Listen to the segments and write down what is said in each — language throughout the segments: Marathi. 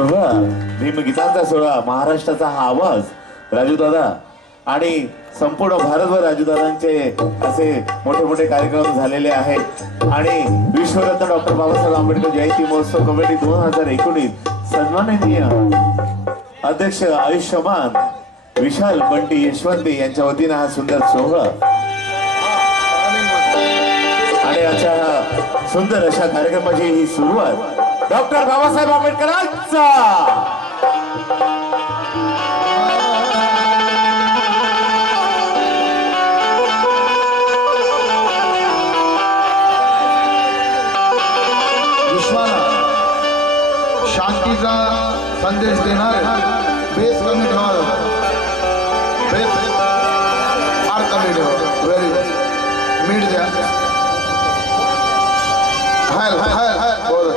भीमगीतांचा सोहळा, महाराष्ट्राचा हा आवाज राजू दादा आणि संपूर्ण भारतभर राजूदादांचे असे मोठे मोठे कार्यक्रम झालेले आहेत आणि विश्वरत्न डॉक्टर बाबासाहेब आंबेडकर जयंती महोत्सव कमिटी 2019 सन्माननीय अध्यक्ष आयुष्यमान विशाल बंटी यशवंती यांच्या वतीने हा सुंदर सोहळा आणि अशा सुंदर अशा कार्यक्रमाची ही सुरुवात डॉक्टर बाबासाहेब आंबेडकरांचा विश्वाला शांतीचा संदेश देणारे बेस कमी ठेवा, बेस फार कमी ठेवा, व्हेरी मीठ द्या, हाय हाय हाय बोल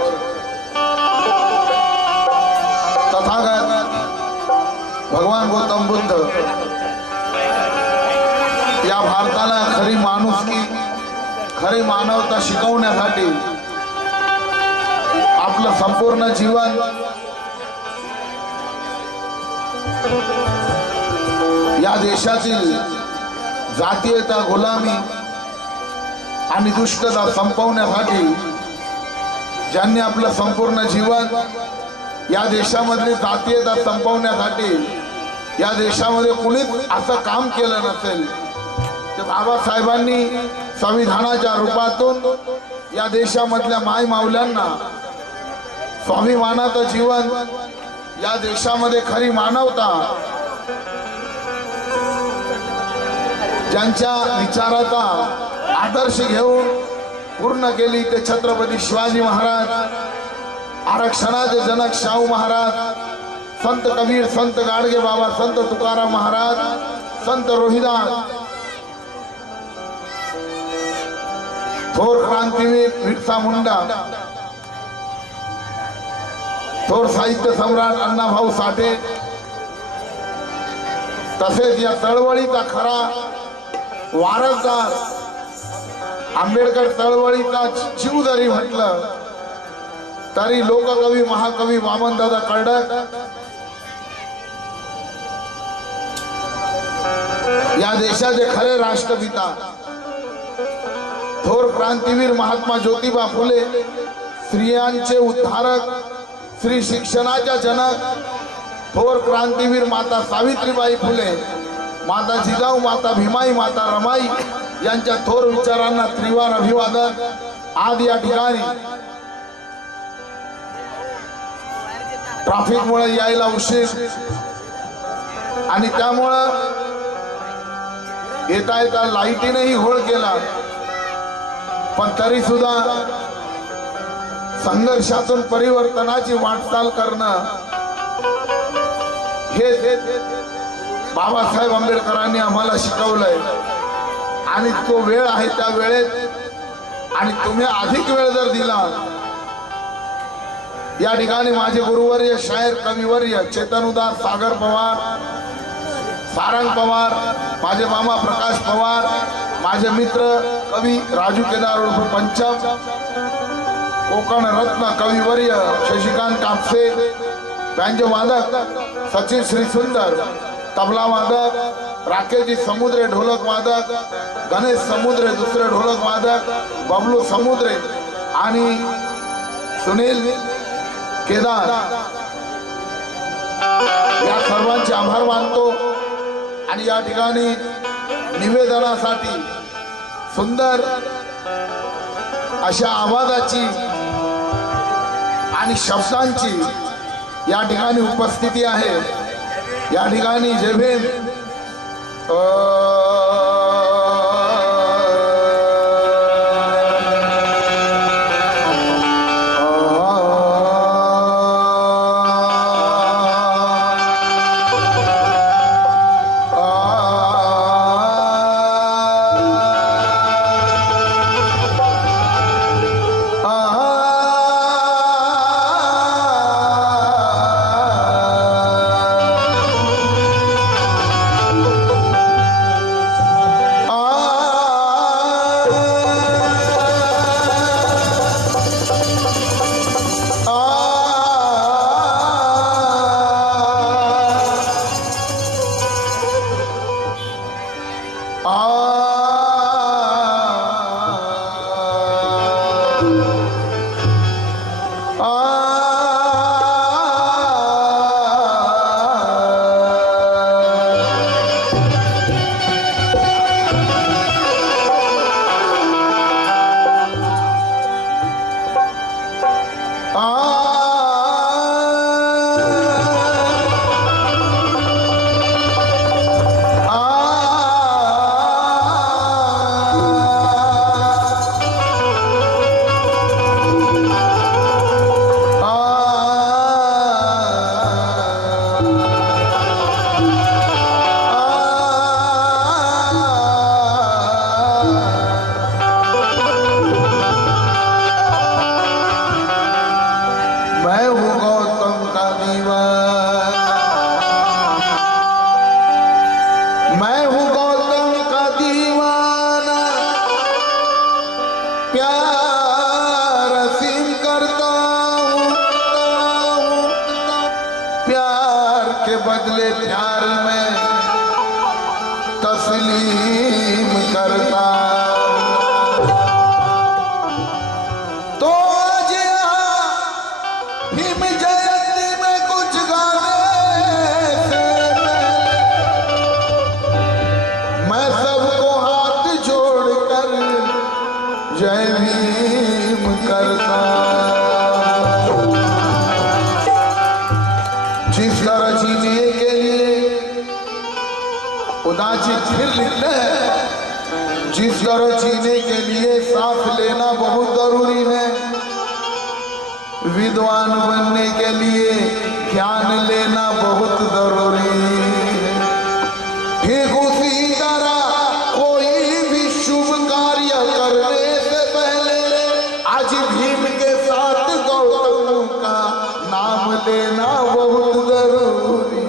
तथागत भगवान गौतम बुद्ध या भारताला खरी माणुसकी खरी मानवता शिकवण्यासाठी आपलं संपूर्ण जीवन या देशातील जातीयता गुलामी आणि दुष्टता संपवण्यासाठी ज्यांनी आपलं संपूर्ण जीवन या देशामधली जातीयता संपवण्यासाठी या देशामध्ये कुणीच असं काम केलं नसेल ते बाबासाहेबांनी संविधानाच्या रूपातून या देशामधल्या माय माऊल्यांना स्वाभिमानाचं जीवन या देशामध्ये खरी मानवता ज्यांच्या विचाराचा आदर्श घेऊन पूर्ण केली ते छत्रपती शिवाजी महाराज, आरक्षणाचे जनक शाहू महाराज, संत कबीर, संत गाडगे बाबा, संत तुकाराम महाराज, संत रोहिदास, थोर क्रांतीवीर बिरसा मुंडा, थोर साहित्य सम्राट अण्णाभाऊ साठे, तसेच या चळवळीचा खरा वारसदार आंबेडकर चळवळीचा जीव जरी म्हटलं तरी लोककवी महाकवी वामनदादा कर्डक या देशाचे खरे राष्ट्रपिता, थोर क्रांतीवीर महात्मा ज्योतिबा फुले, स्त्रियांचे उद्धारक, स्त्री शिक्षणाच्या जनक, थोर क्रांतीवीर माता सावित्रीबाई फुले, माता जिजाऊ, माता भीमाई, माता रमाई यांच्या थोर विचारांना त्रिवार अभिवादन. आज या ठिकाणी ट्रॅफिक मुळे यायला उशीर आणि त्यामुळं येता येता लाईटीनेही घोळ केला, पण तरी सुद्धा संघर्षातून परिवर्तनाची वाटचाल करणं हे बाबासाहेब आंबेडकरांनी आम्हाला शिकवलंय आणि तो वेळ आहे त्या वेळेत आणि तुम्ही अधिक वेळ जर दिला. या ठिकाणी माझे गुरुवर्य शायर कविवर्य चेतन उदास सागर पवार, सारंग पवार, माझे मामा प्रकाश पवार, माझे मित्र कवी राजू केदार उर्फ पंचम, कोकण रत्न कविवर्य शशिकांत कापसे, बँजो वादक सचिन श्रीसुंदर, तबला वादक राकेशजी समुद्रे ढोलक वादक, गणेश समुद्रे दुसरे ढोलक वादक, बबलू समुद्रे आणि सुनील केदार या सर्वांचे आभार मानतो. आणि या ठिकाणी निवेदनासाठी सुंदर अशा आवाजाची आणि शब्दांची या ठिकाणी उपस्थिती आहे. या ठिकाणी जय भीम के बदले प्यार में तस्लीम करता। तो आज यहाँ भीम जयंती में कुछ गाने से मैं सबको हाथ जोड़कर जय भीम करता। जिस तरह जीने के लिए उदासी फिर लिखते हैं, जिस तरह जीने के लिए सांस लेना बहुत जरूरी है, विद्वान बनने के लिए ज्ञान लेना बहुत जरूरी है। ठीक उसी तरह कोई भी शुभ कार्य करने से पहले आज भीम के साथ गौतम का नाम लेना बहुत जरूरी।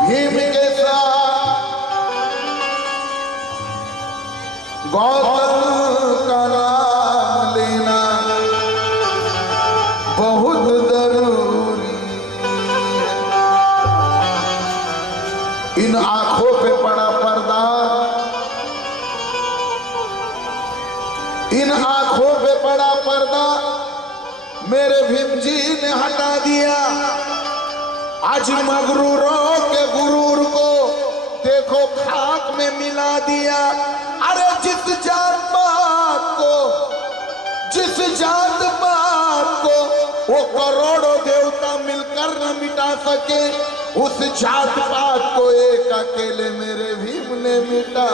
भीम के साथ गौतम का नाम लेना बहुत जरूरी। इन आंखों पे पड़ा पर्दा, इन आंखों पे पड़ा पर्दा मेरे भीम जी ने हटा दिया। आज मगरूरों के गुरूर को देखो खाक में मिला दिया। अरे जिस जात पात को वो करोड़ों देवता मिलकर न मिटा सके, उस जात पात को एक अकेले मेरे भीम ने मिटा।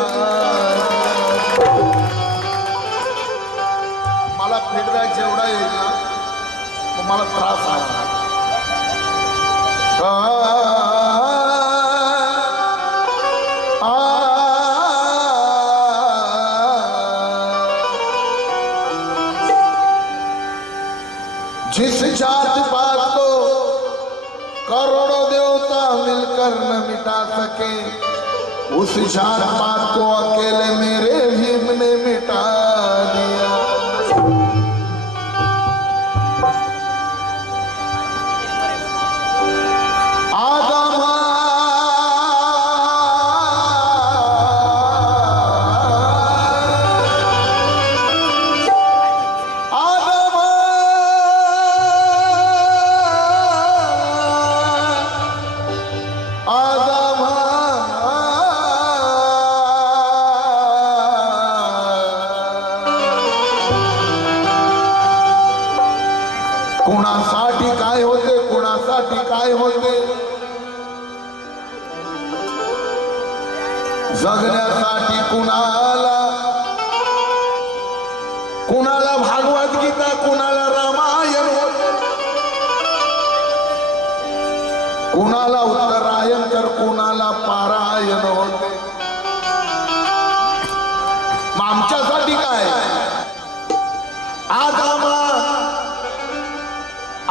मला फीडबॅक जेवढा येईल ना तो मला त्रास आहे। जिस जात पात को करोड़ों देवता मिलकर न मिटा सके, उस जात पात को अकेले मेरे भीम ने मिटा दिया। कुणासाठी काय होते, कुणासाठी काय होते, जगण्यासाठी कुणाला भागवत गीता, कुणाला रामायण होते, कुणाला उत्तरायण तर कुणाला पारायण होते। मग आमच्यासाठी काय?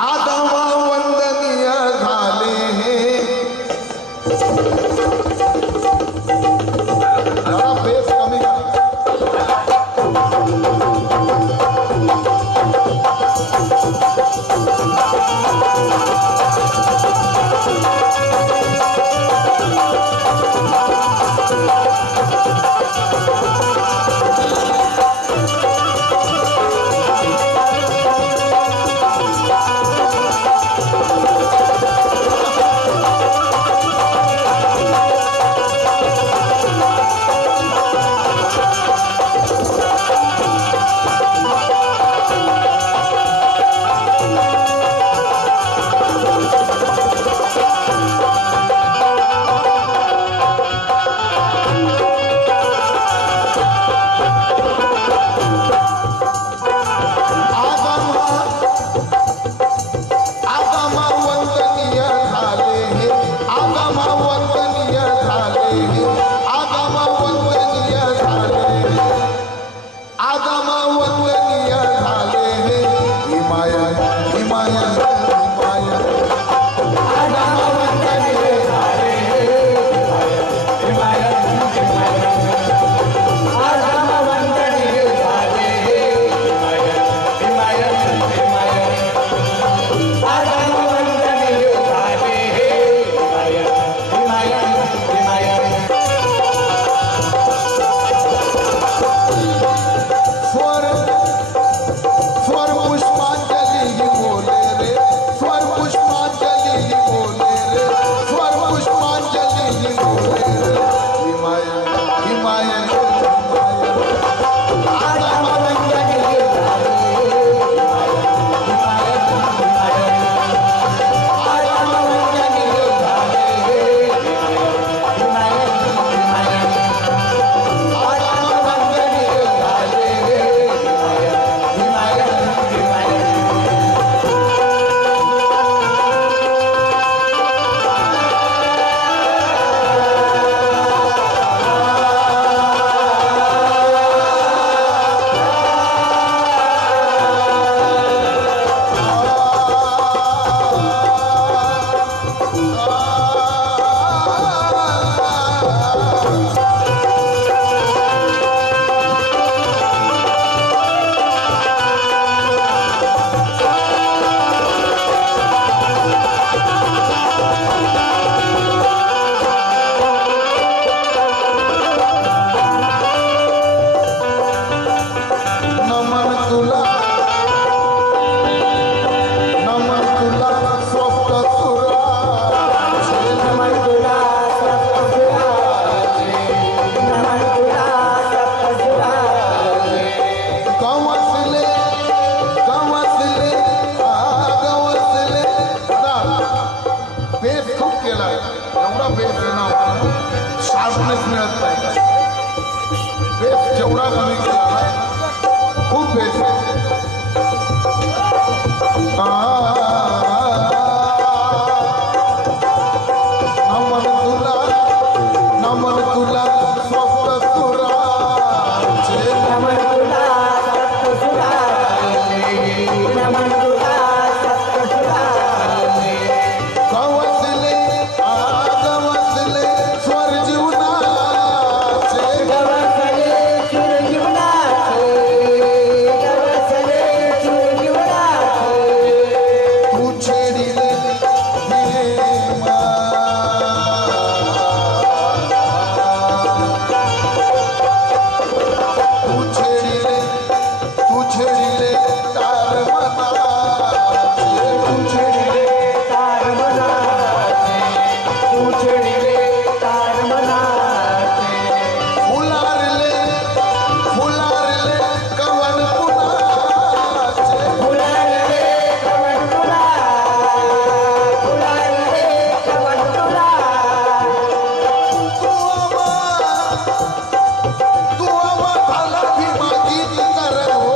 आदामा वंदनीय झाले हे। जरा बेस कमी करा। गवसले गवसले स्वर जीवनाचे तू छेडिले प्रेमा तू छेडिले तार मनाचे फुलारले फुलारले कवन पुनाचे तू आम्हाला भीमा गीत कर हो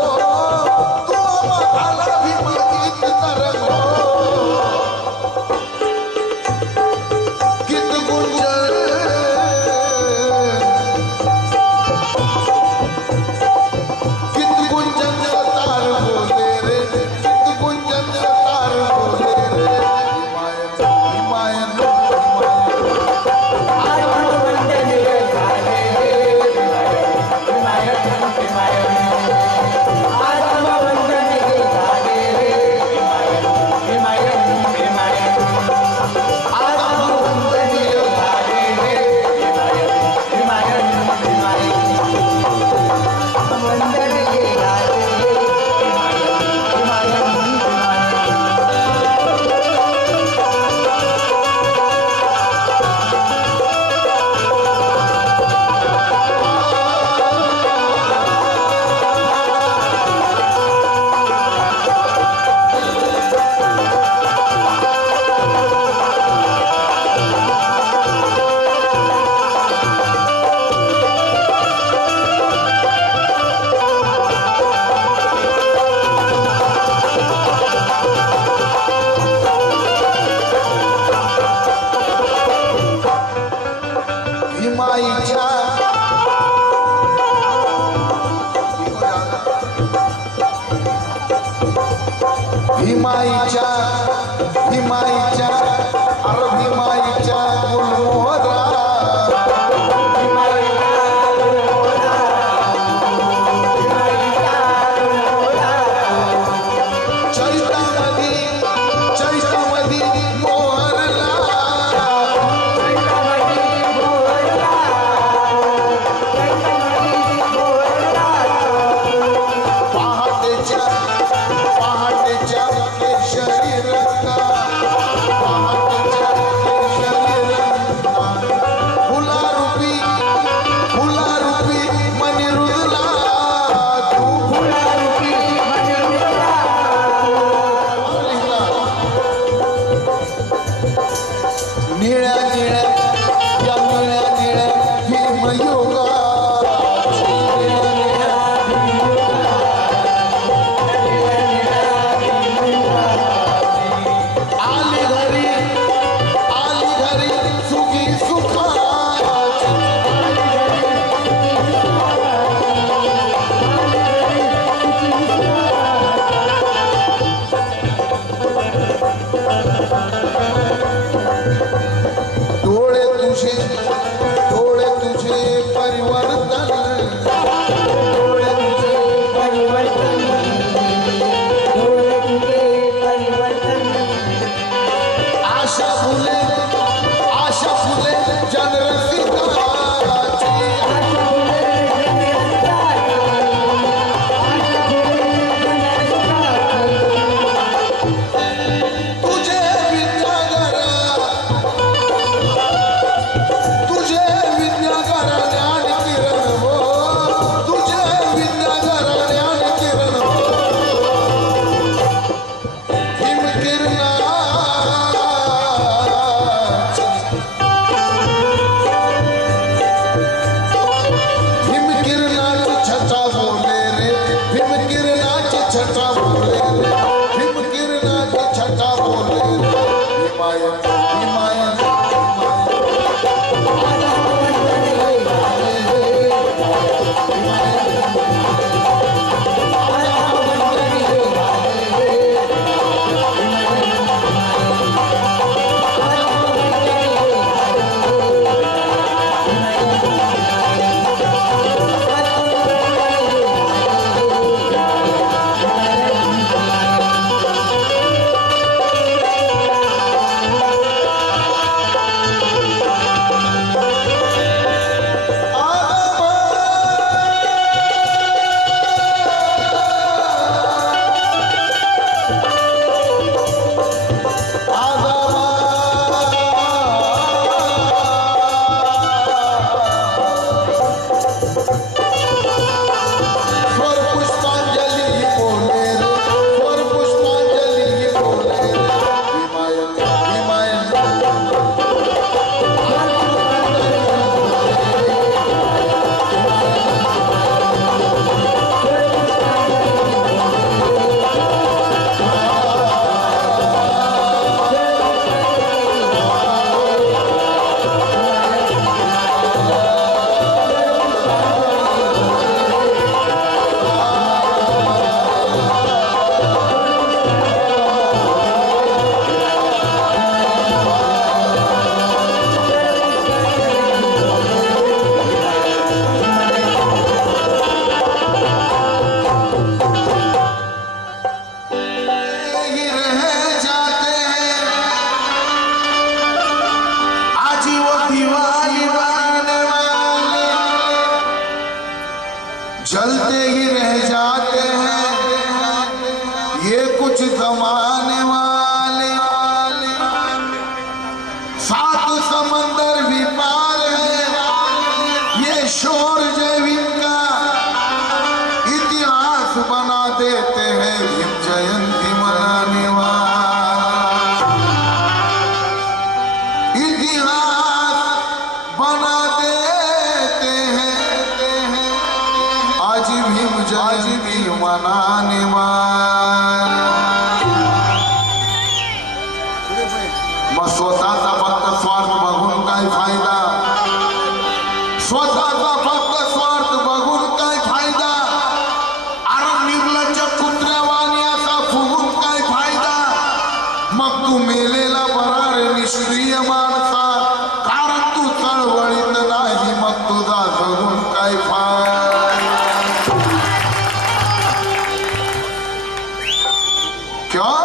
तू आम्हाला भीमा गीत कर हो गीत गुंजन गीत गुंजन तार बोले रे गीत गुंजन तार बोले रे हिमायन भीमाईच्या भीमाईच्या भीमाईच्या अरे भीमाईच्या गुलमोहरा चैतामधी चैतामधी मोहरला पहाटेच्या पहाटेच्या केशरी रंगा पहाटेच्या केशरी रंगा फुलारूपी फुलारूपी मनिरुदला तू निळ्या निळ्या या निळ्या निळ्या भीमयोगा आली घरी सुखी सुखाची डोळे तुझे परिवर्तन डोळे तुझे आशा फुले जनरसिकाची तुझे विद्यागर ज्ञान किरण हो तुझे विद्यागर ज्ञान किरण हो हिमकिरणाची छटा बोले रे हिमकिरणाची छटा बोले रे हिमकिरणाची छटा बोले रे हिमायत हिमायत ये कुछ जमाने वाले सात समंदर भी पार है, ये शोर जय का इतिहास बना देते हैं भीम जयंती मनाने वाले, इतिहास बना देते हैं आज भीम जयंती मनाने वाले। मग स्वतःचा फक्त स्वार्थ बघून काय फायदा, स्वतःचा फक्त स्वार्थ बघून काय फायदा, अरे निर्लज्ज कुत्र्यावानी असा फुगून काय फायदा, मग तू मेलेला बरा रे निष्क्रिय माणसा, कारण तू चळवळीत नाही मग तुझा जगून काय फायदा। क्यों?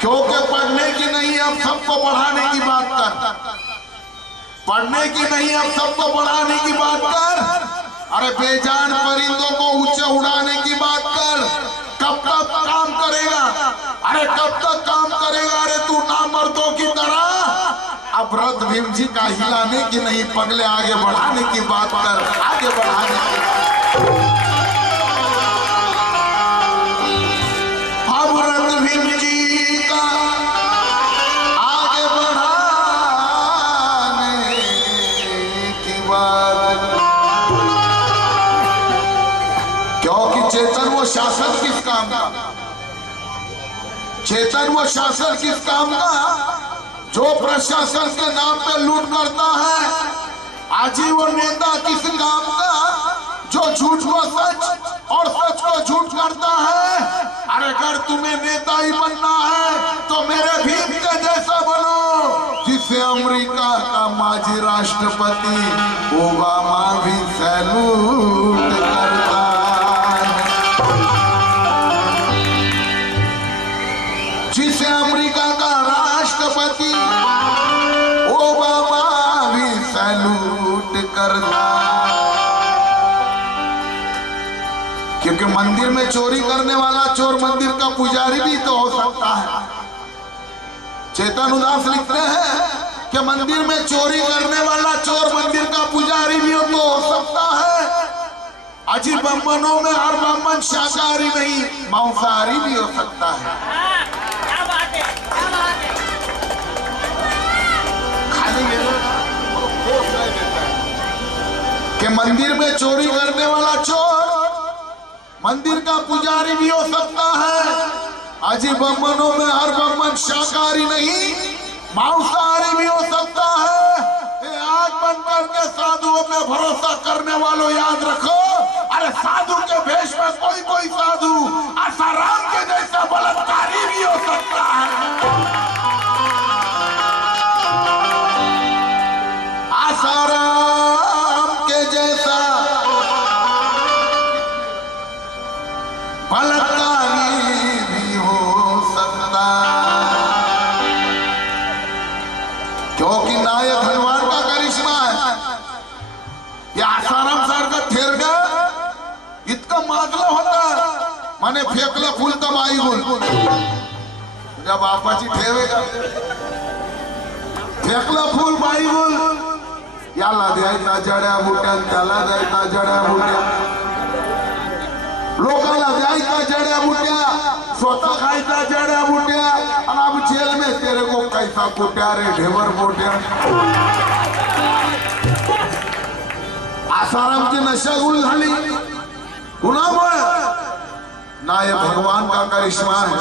क्योंकि पढ़ने की नहीं अब सबको पढ़ाने की बात कर, पढ़ने की नहीं अब सबको पढ़ाने की बात कर, अरे बेजान परिंदों को ऊंचे उड़ाने की बात कर। कब तक काम करेगा, अरे कब तक काम करेगा, अरे तू नामर्दों की तरह। अब रथ भीम जी का हिलाने की नहीं पगले आगे बढ़ाने की बात कर, आगे बढ़ाने की। अब रथ भीम जी का आगे बढ़ाने की बात, क्योंकि चेतन वो शासन किस काम का, चेतन वो शासन किस काम का, जो प्रशासन के नाम पे लूट करता है। आज ही वो नेता किस काम का, जो झूठ को सच और सच को झूठ करता है। अरे अगर तुम्हें नेता ही बनना है तो मेरे भीम के जैसा बनो, जिसे अमेरिका का माजी राष्ट्रपति ओबामा भी सैल्यूट करता है, जिसे अमेरिका का राष्ट्रपति ओबामा भी सैल्यूट करता। क्योंकि मंदिर में चोरी करने वाला चोर मंदिर का पुजारी भी तो हो सकता है। चेतन उदास लिखते हैं कि मंदिर में चोरी करने वाला चोर मंदिर का पुजारी भी तो हो सकता है। अजी ब्राह्मणों में हर ब्राह्मण शाकाहारी नहीं मांसाहारी भी हो सकता है। खाली कि मंदिर में चोरी करने वाला चोर मंदिर का पुजारी भी हो सकता है। अजी ब्राह्मणों में हर ब्राह्मण शाकाहारी नहीं मांसाहारी भी हो सकता है। ये आग बंद करके साधुओं पे भरोसा करने वालों याद रखो, अरे साधु के भेष में कोई कोई साधु आसाराम के जैसा बलात्कारी भी हो सकता है। आसाराम के जैसा बलात्कारी भी हो सकता, क्योंकि नायक हनुमान का करिश्मा है। ये आसाराम सारखं थेरगा इतकं माजलं होतं, माने फेकलं फुल तर बाई बोल, तुझ्या बापाची ठेवेगा, फेकलं फुल बाई बोल, याला द्यायचा जड्या बुट्या, त्याला द्यायचा जड्या बुट्या, लोकांना द्यायचा जड्या बुट्या, स्वतः खायचा जड्या बुट्या, आणि अब जेल में तेरे को कैसा कुट्या रे ढेवर बोट्या। आसारामची नशागुल झाली कुणामुळे? ना ये भगवान का करिश्मा है,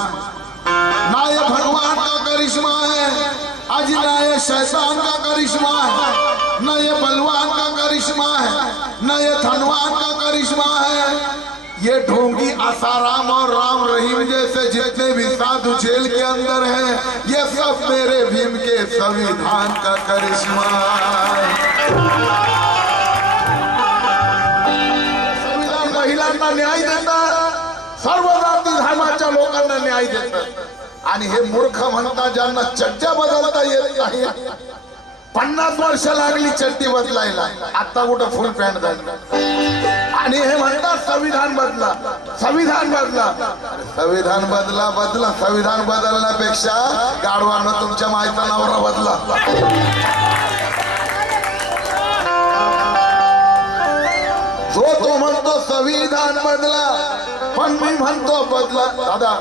ना ये भगवान का करिश्मा है, आज ना ये शैतान का करिश्मा है, न ये बलवान का करिश्मा है, न ये धनवान का करिश्मा है। ये ढोंगी आसाराम और राम रहीम जैसे जितने भी साधु जेल के अंदर हैं, ये सब मेरे भीम के संविधान का करिश्मा है। संविधान महिलांना न्याय देतात, सर्व जाती धर्माच्या लोकांना न्याय देतात, आणि हे मूर्ख म्हणतात ज्यांना चड्ड्या बदलता येत नाही, 50 वर्ष लागली चड्डी बदलायला, आता कुठं फुल पॅन्ट झाली. आणि हे म्हणतात संविधान बदला, संविधान बदला. अरे संविधान बदला बदला, संविधान बदलण्यापेक्षा गाढवानं तुमच्या मायचा नवरा बदला. जो तो म्हणतो संविधान बदला, पण मी म्हणतो बदला. दादा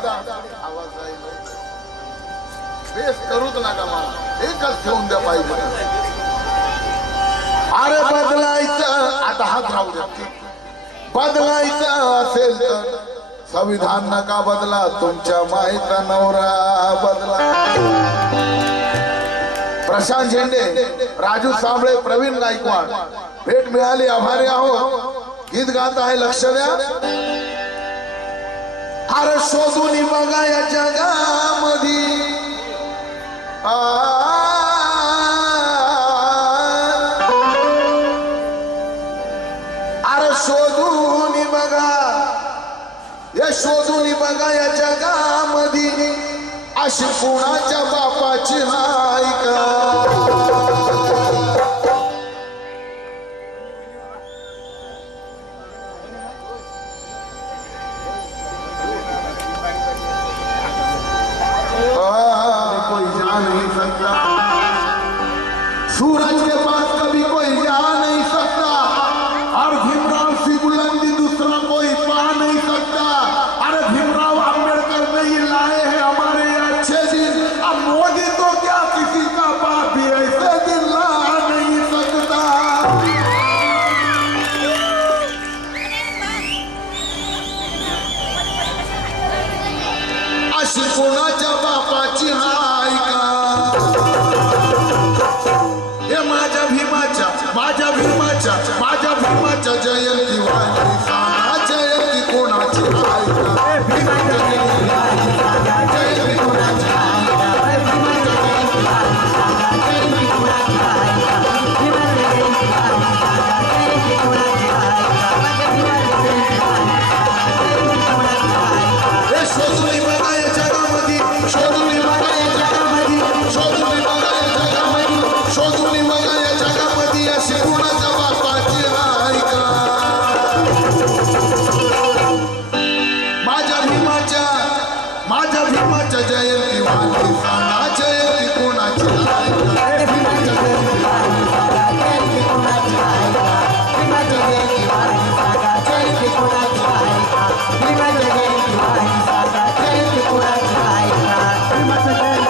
बेस करूच नका, मला एकच ठेवून द्या पाहिजे. अरे बदलायचं, आता हात राहू द्या. बदलायचं असेल तर संविधान नका बदला, तुमच्या माईचा नवरा बदला. प्रशांत झेंडे, राजू साबळे, प्रवीण गायकवाड भेट मिळाली, आभारी आहो. गीत गात आहे, लक्ष द्या. अरे शोधून बघा या जगामध्ये, अरे शोधून बघा, या शोधून बघा या जगामध्ये अशी कुणाच्या बापाची हाय का. सूरज के पास कभी कोई जा नहीं सकता, और भीमराव सी बुलंदी दूसरा कोई पा नहीं सकता. अरे भीमराव अम्बेडकर नहीं लाए हैं हमारे अच्छे दिन, अब मोदी तो क्या किसी का बाप भी ऐसे दिन ला नहीं सकता. अशी कोणाच्या बापाची हाय का. माझ्या भीमाच्या, माझ्या भीमाच्या जयंती वाली सांगा, जयंती कोणाची हाय का. भीमाच्या जयंती वाली सांगा, जयंती कोणाची हाय का. भीमाच्या जयंती वाली सांगा, जयंती कोणाची हाय का. भीमाच्या जयंती वाली सांगा, जयंती कोणाची हाय का. भीमाच्या जयंती वाली सांगा, जयंती कोणाची हाय का. हे शोधून बघा या जगामध्ये, शोधून बघा या जगामध्ये, शोधून बघा या जगामध्ये, शोधून बघा या जगामध्ये अशी कुणाच्या बापाची हाय का. माझ्या भीमाच्या, माझ्या भीमाच्या जयंती वाली सांगा, जयंती कोणाची हाय का. भीमाच्या जयंती वाली सांगा, जयंती कोणाची हाय का. भीमाच्या जयंती वाली सांगा, जयंती कोणाची हाय का. भीमाच्या जयंती वाली सांगा, जयंती कोणाची हाय का. भीमाच्या जयंती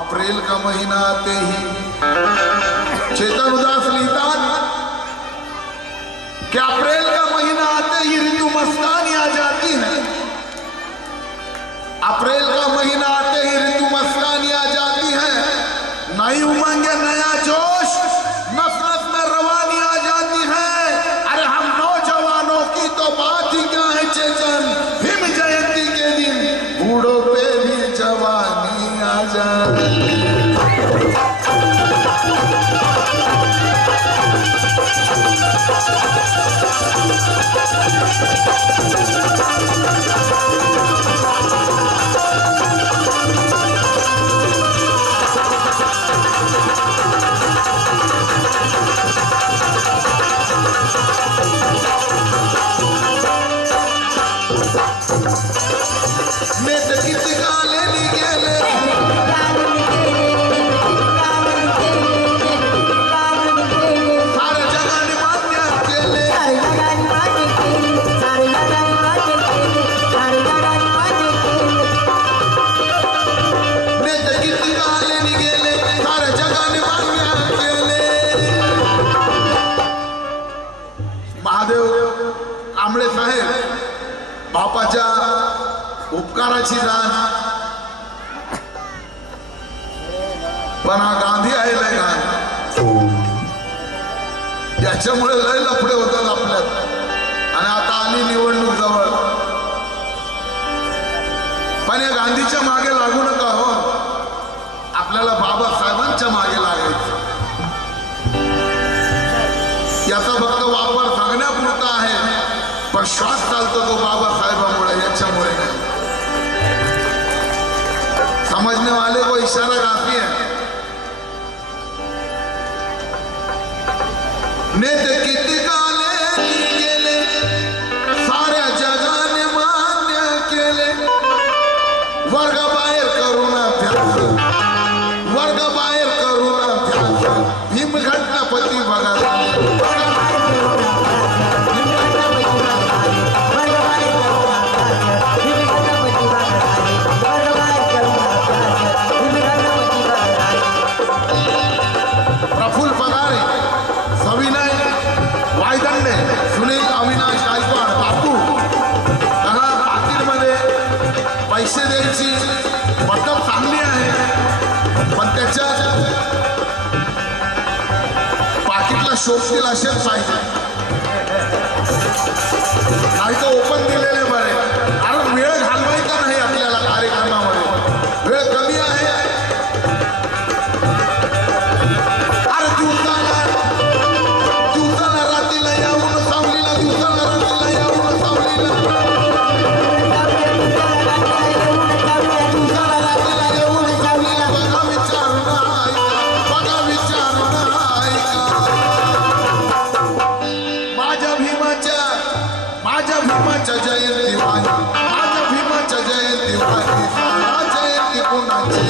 अप्रैल का महीना आते ही चेतन उदास लिखतात कि अप्रैल का महीना आते ही ऋतु मस्तानी आ जाती है. अप्रैल का महीना आते ही ऋतु मस्तानी आ जाती है. नई उमंग नया जोश नस नस में रवानी आ जाती है. अरे हम नौजवानों की तो बात ही क्या है चेतन. भीम जयंती के दिन बूढ़ों पे भी जवानी आ जाए. नेते किती काले गेले साऱ्या जगाने मान्य केले नेते किती काले गेले साऱ्या जगाने मान्य केले महादेव कांबळे साहेब बापाच्या उपकाराची जाण पण हा गांधी आहे लय गाण याच्यामुळे लय लफडे होतात आपल्यात आणि आता आली निवडणूक जवळ पण या गांधीच्या मागे लागू नका हो आपल्याला बाबासाहेबांच्या मागे लागायचं याचा फक्त वापर जगण्यापुरता आहे पण श्वास चालतो तो बाबासाहेबांमुळे याच्यामुळे नाही समझने वाले को इशारा काफी है नेते किती काले गेले साऱ्या जगाने मान्य केले वर्ग बाहेर करून अभ्यास वर्ग बाहेर करून अभ्यास भीम घटनापती बघा प्रफुल्ल पगारे सविनय वायदंडे सुनील अविनाश गायकवाड बापू त्याला पाकिटमध्ये पैसे द्यायची पद्धत चांगली आहे पण त्याच्या पाकिटला शोभतील असेच पाहिजे नाही तर ओपन दिलेले बरे कारण वेळ घालवायचा नाही आपल्याला कार्यक्रमामध्ये वेळ कमी आहे दिवसाला रात्रीला यावून सावलीला दिवसाला रात्रीला यावून सावलीला दिवसाला रात्रीला येऊन सावलीला बघा विचारून ऐका बघा विचारून ऐका माझ्या भीमाच्या जयंती वाणी माझ्या भीमाच्या जयंती वाणी सांगा जयंती कोणाची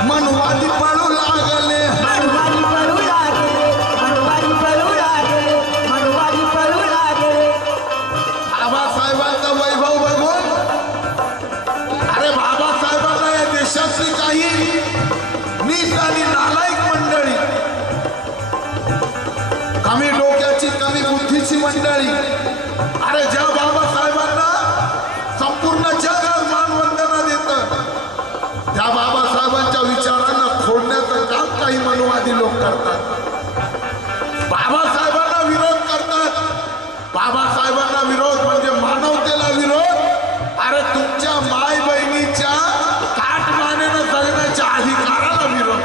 मनवादी पळू लागले बाबासाहेबांचा वैभव बघून अरे बाबासाहेबांना या देशातली काही नीट आणि नालायक मंडळी कमी डोक्याची कमी बुद्धीची मंडळी अरे ज्या बाबासाहेबांना संपूर्ण जग मानवंदना देतं त्या बाबासाहेबांच्या विचारांना खोडण्याचं काम काही मनवादी लोक करतात बाबासाहेबांना विरोध करतात बाबासाहेबांना विरोध म्हणजे मानवतेला विरोध अरे तुमच्या माय बहिणीच्या काटमानेनं जगण्याच्या अधिकाराला विरोध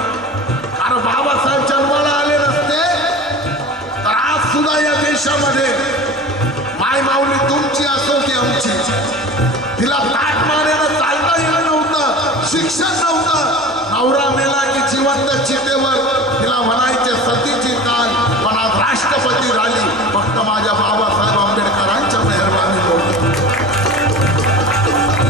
कारण बाबासाहेब जन्माला आले नसते तर आज सुद्धा या देशामध्ये माय माऊली तुमची असो की आमची तिला काटमानेनं चालता येणं नव्हतं शिक्षण नव्हतं नवरा मेला की जिवंत चितेवर तिला म्हणायचे सतीची ताल पण आज राष्ट्रपती झाली फक्त माझ्या बाबासाहेब आंबेडकरांच्या मेहरबानी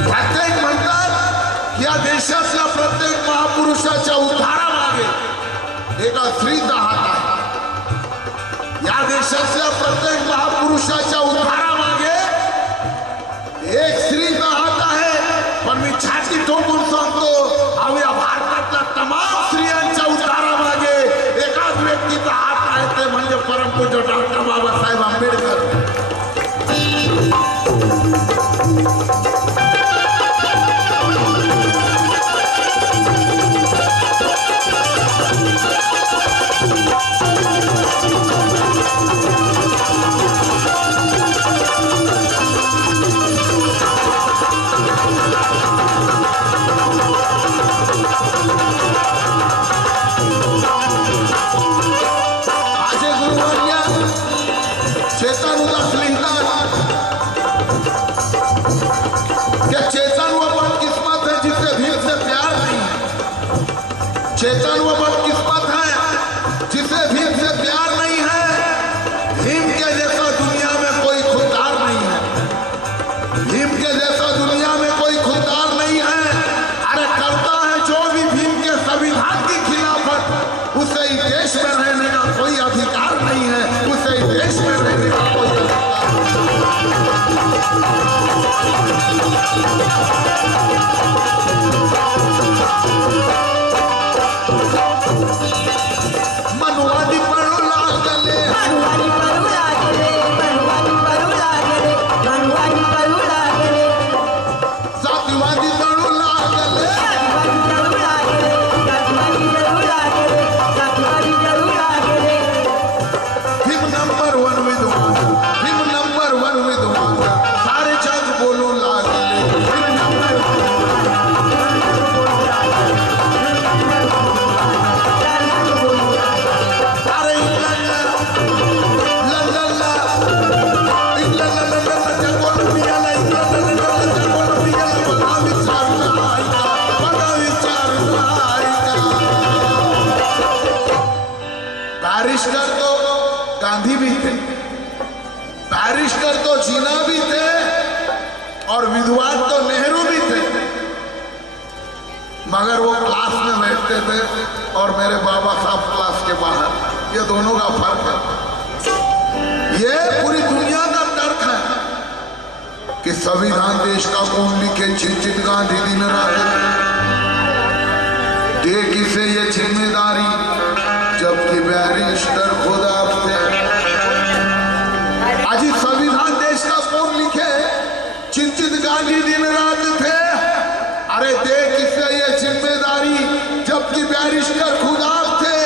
प्रत्येक म्हणतात या देशातल्या प्रत्येक महापुरुषाच्या उद्धारामागे एका स्त्रीचा हात आहे या देशातल्या प्रत्येक महापुरुषाच्या उद्धारामागे एक स्त्रीचा हात आहे पण मी छाती ठोकून सांगतो या भारतातल्या तमाम स्त्रियांच्या उद्धारामागे एकाच व्यक्तीचा हात आहे ते म्हणजे परमपूज्य डॉक्टर बाबासाहेब आंबेडकर चेतन वो बदकिस्मत है जिसे भीम से प्यार नहीं है। भीम के जैसा दुनिया में कोई खुददार नहीं है। भीम के जैसा दुनिया में कोई खुददार नहीं है। अरे करता है जो भी भीम के संविधान की खिलाफत, उसे इस देश में रहने का कोई अधिकार नहीं है। उसे इस देश में रहने का कोई मनुवादी पढ़ो लागले, मनुवादी पढ़ो लागले, मनुवादी पढ़ो लागले, मनुवादी पढ़ो लागले, जातिवादी पढ़ो लागले, जातिवादी पढ़ो लागले, जातिवादी पढ़ो लागले, जातिवादी पढ़ो लागले। भीम नंबर 1 विद्वान, भीम नंबर 1 विद्वान, सारे जग बोलो लागले। भीम नंबर 1 अरे बैरिस्टर तो गांधी भी थे, बैरिस्टर तो जीना भी थे, और विद्वान तो नेहरू भी थे, मगर वो क्लास में बैठते थे और मेरे बाबा साहब क्लास के बाहर। ये दोनों का फर्क है। ये पूरी दुनिया का तर्क है कि संविधान देश का कौन लिखे, चिंतित गांधी दिन रात दे किसे ये जिम्मेदारी, जबकि बैरिस्टर खुद आप थे। आज संविधान देश का कौन लिखे, चिंतित गांधी दिन रात थे। अरे दे किसे ये जिम्मेदारी, जबकि बैरिस्टर खुद आप थे।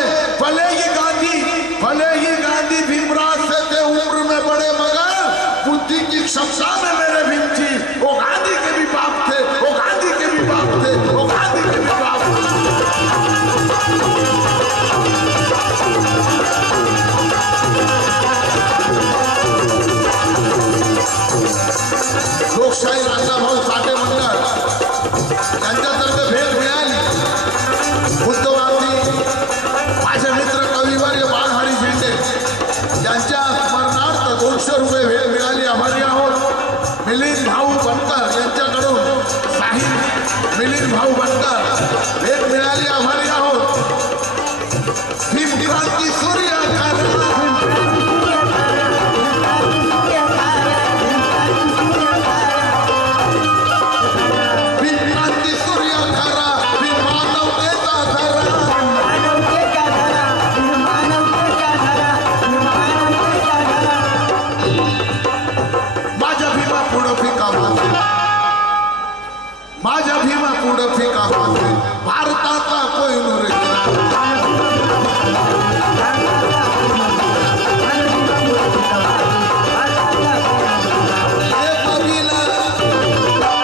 भले ही गांधी भीमराज से थे उम्र में बड़े, मगर बुद्धि की क्षमता में मेरे भीम जी वो गांधी के भी बाप थे, वो गांधी के भी बाप थे, वो गांधी के भी बाप थे। लोकशाही राजाभाऊ साठे मंडळ यांच्यातर्फे भेट मिळाली। बुद्धवादी माझे मित्र कविवर्य बाळहरी झेंडे यांच्या स्मरणार्थ 200 रुपये भेट मिळाली, आभारी आहोत। मिलिंद भाऊ बनकर यांच्याकडून साहिल मिलिंद भाऊ बनकर भेट मिळाली, आभारी आहोत। भीम क्रांती सूर्य माझ्या भीमा पुढं फिका मागे, भारताचा कोहिनूर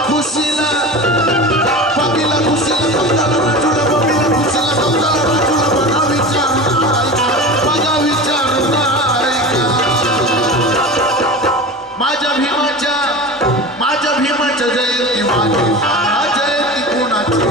खुशीला कमजाला राजूला, बबीला खुशीला कमजाला राजूला, बघा विचार माझ्या भीमाच्या जयंती माझी जयंती कोणाची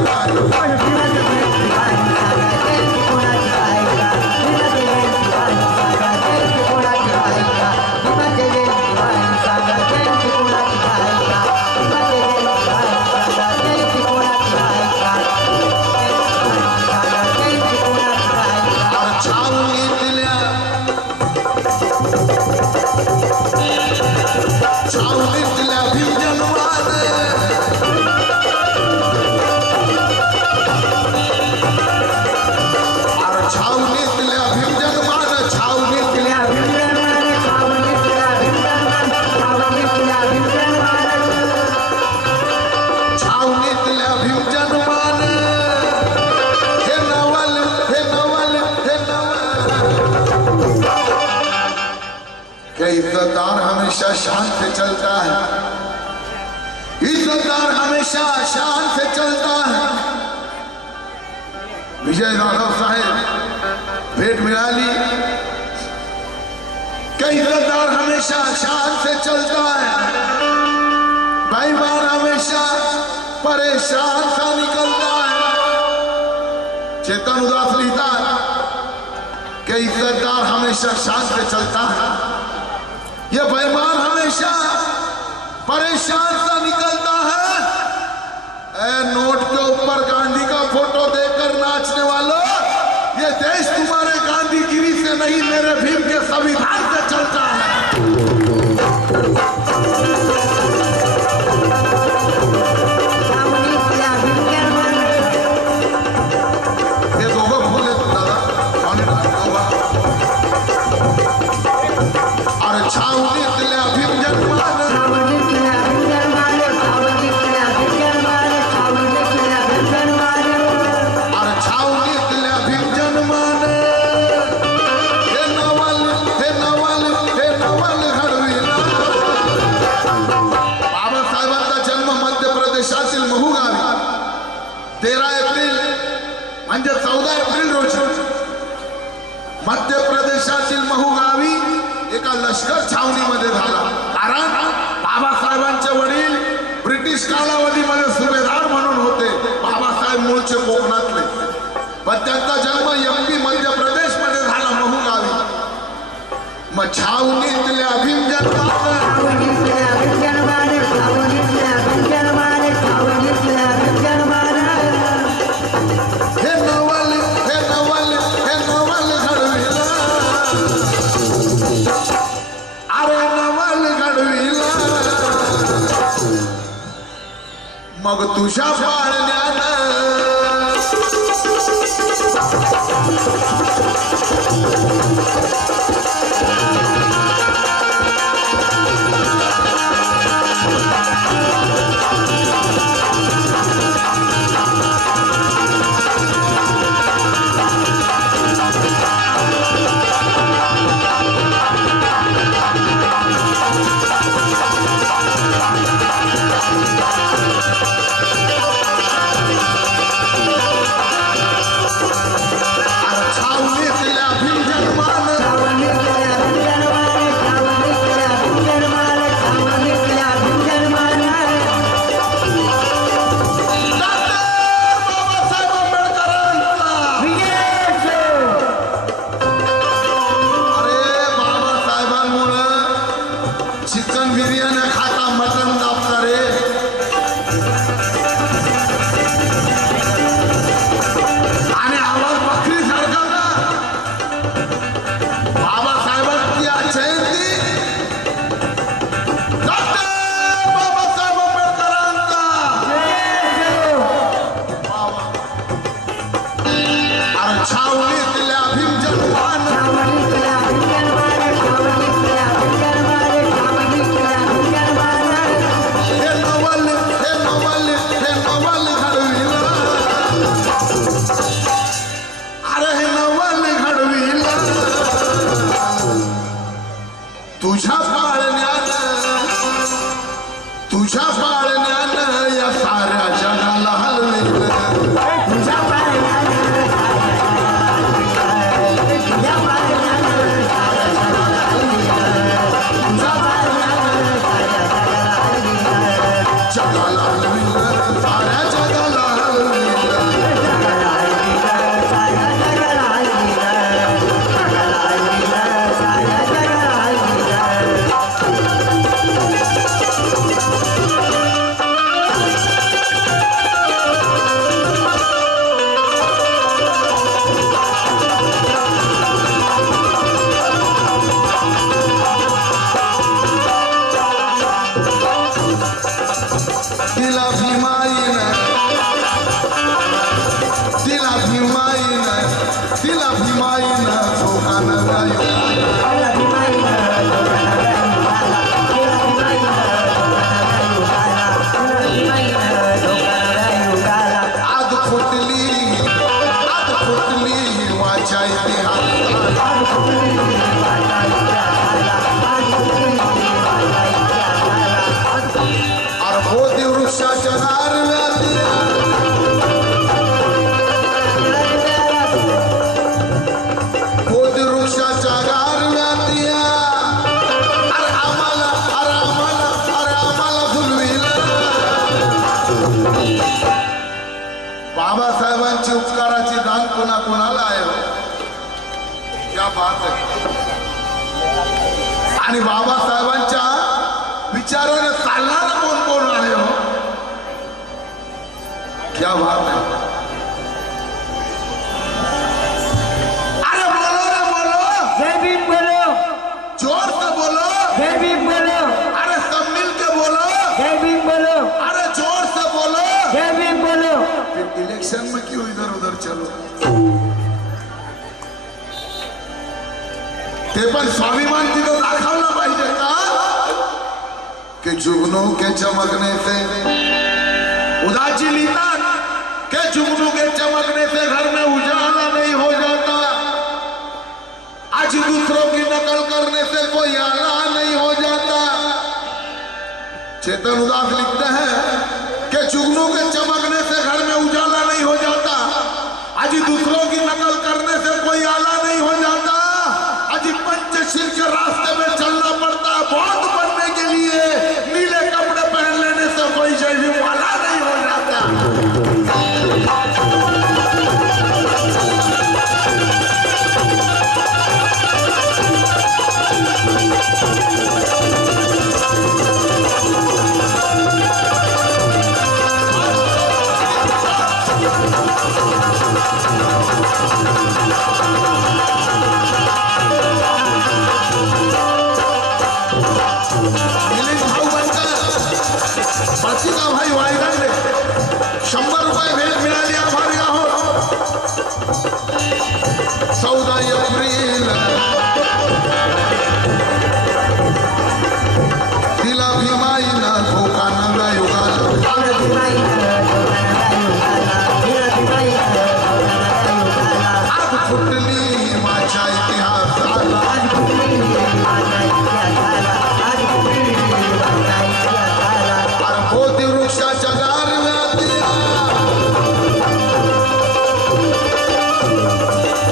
इज्जतदार हमेशा शान से चलता है, इज्जतदार हमेशा शान से चलता है। विजय राघव साहेब भेट मिळाली। कई इज्जतदार हमेशा शान से चलता है, भाईवान हमेशा परेशान सा निकलता है। चेतन उदास लिखतात कि इज्जतदार हमेशा शान पे चलता है, ये बेईमान हमेशा परेशान सा निकलता है। ए नोट के ऊपर गांधी का फोटो देखकर नाचने वालों, ये देश तुम्हारे गांधीगिरी से नहीं मेरे भीम के संविधान से चलता है। हे दोघं फुल आहेत दादा, पाणी टाकतो बा. अरे छावणीतल्या भीम जन्मान, अरे छावणीतल्या भीम जन्मान, हे नवल घडविला. बाबासाहेबांचा जन्म मध्य प्रदेशातील महू गावी 13 एप्रिल म्हणजे 14 एप्रिल रोजी मध्य प्रदेशातील महू गावी एका लष्कर छावणीमध्ये झाला. कारण बाबासाहेबांचे वडील ब्रिटिश कालावधीमध्ये सुभेदार म्हणून होते. बाबासाहेब मूळचे कोकणातले, पण त्यांचा जन्म एमपी मध्य प्रदेश मध्ये झाला, महू गावी. मग छावणीतल्या भीम मग तुझ्या पाळण्यानं तुझ्या पाळण्यानं या साऱ्या जगाला हलविलं. जगाला हलविलं, साऱ्या जगाला हलविलं. तिला भीमाईनं सोहानं गायो. आग फुटली वाचायची बोधी वृक्षाच्या नारव्यात बाबासाहेब बाबासाहेबांची उपकाराची दान कोणा कोणाला आहे हो? क्या बात आहे. आणि बाबासाहेबांच्या विचाराने चालणारा कोण कोण आहे हो? क्या बात आहे. अरे बोलो रे बोलो, जय भीम बोलो, जोर से बोलो, जय भीम बोलो, अरे सब मिल के बोलो, जय भीम बोलो, अरे जोर से बोलो. जय भीम बोलो. फिर इलेक्शन में क्यों इधर उधर चलो? ते पण स्वाभिमान तिथं दाखवला पाहिजे का कि जुगनू के चमकने से उदासी लिखा के जुगनू के चमकने से घर में उजाला नहीं हो जाता. आज दूसरों की नकल करने से कोई आला नहीं हो जाता. चेतन उदास लिखते हैं कि जुगनू के चमकने से घर में उजाला नहीं हो जाता. आज दूसरों की नकल करने से कोई आला नहीं हो जाता. आज पंचशील के रास्ते में चलना पड़ता है. बौद्ध बनने के लिए नीले कपड़े पहन लेने से कोई जय भीम वाला नहीं हो जाता. का भाई वायरंडे 100 रुपये भेट मिळाली. आभारी आहोत. 14 एप्रिल तिला भीमाईना धोका नव्या युगाला. आज फुटली माझ्या इतिहासाला. बोधी वृक्षाच्या गारव्यातल्या,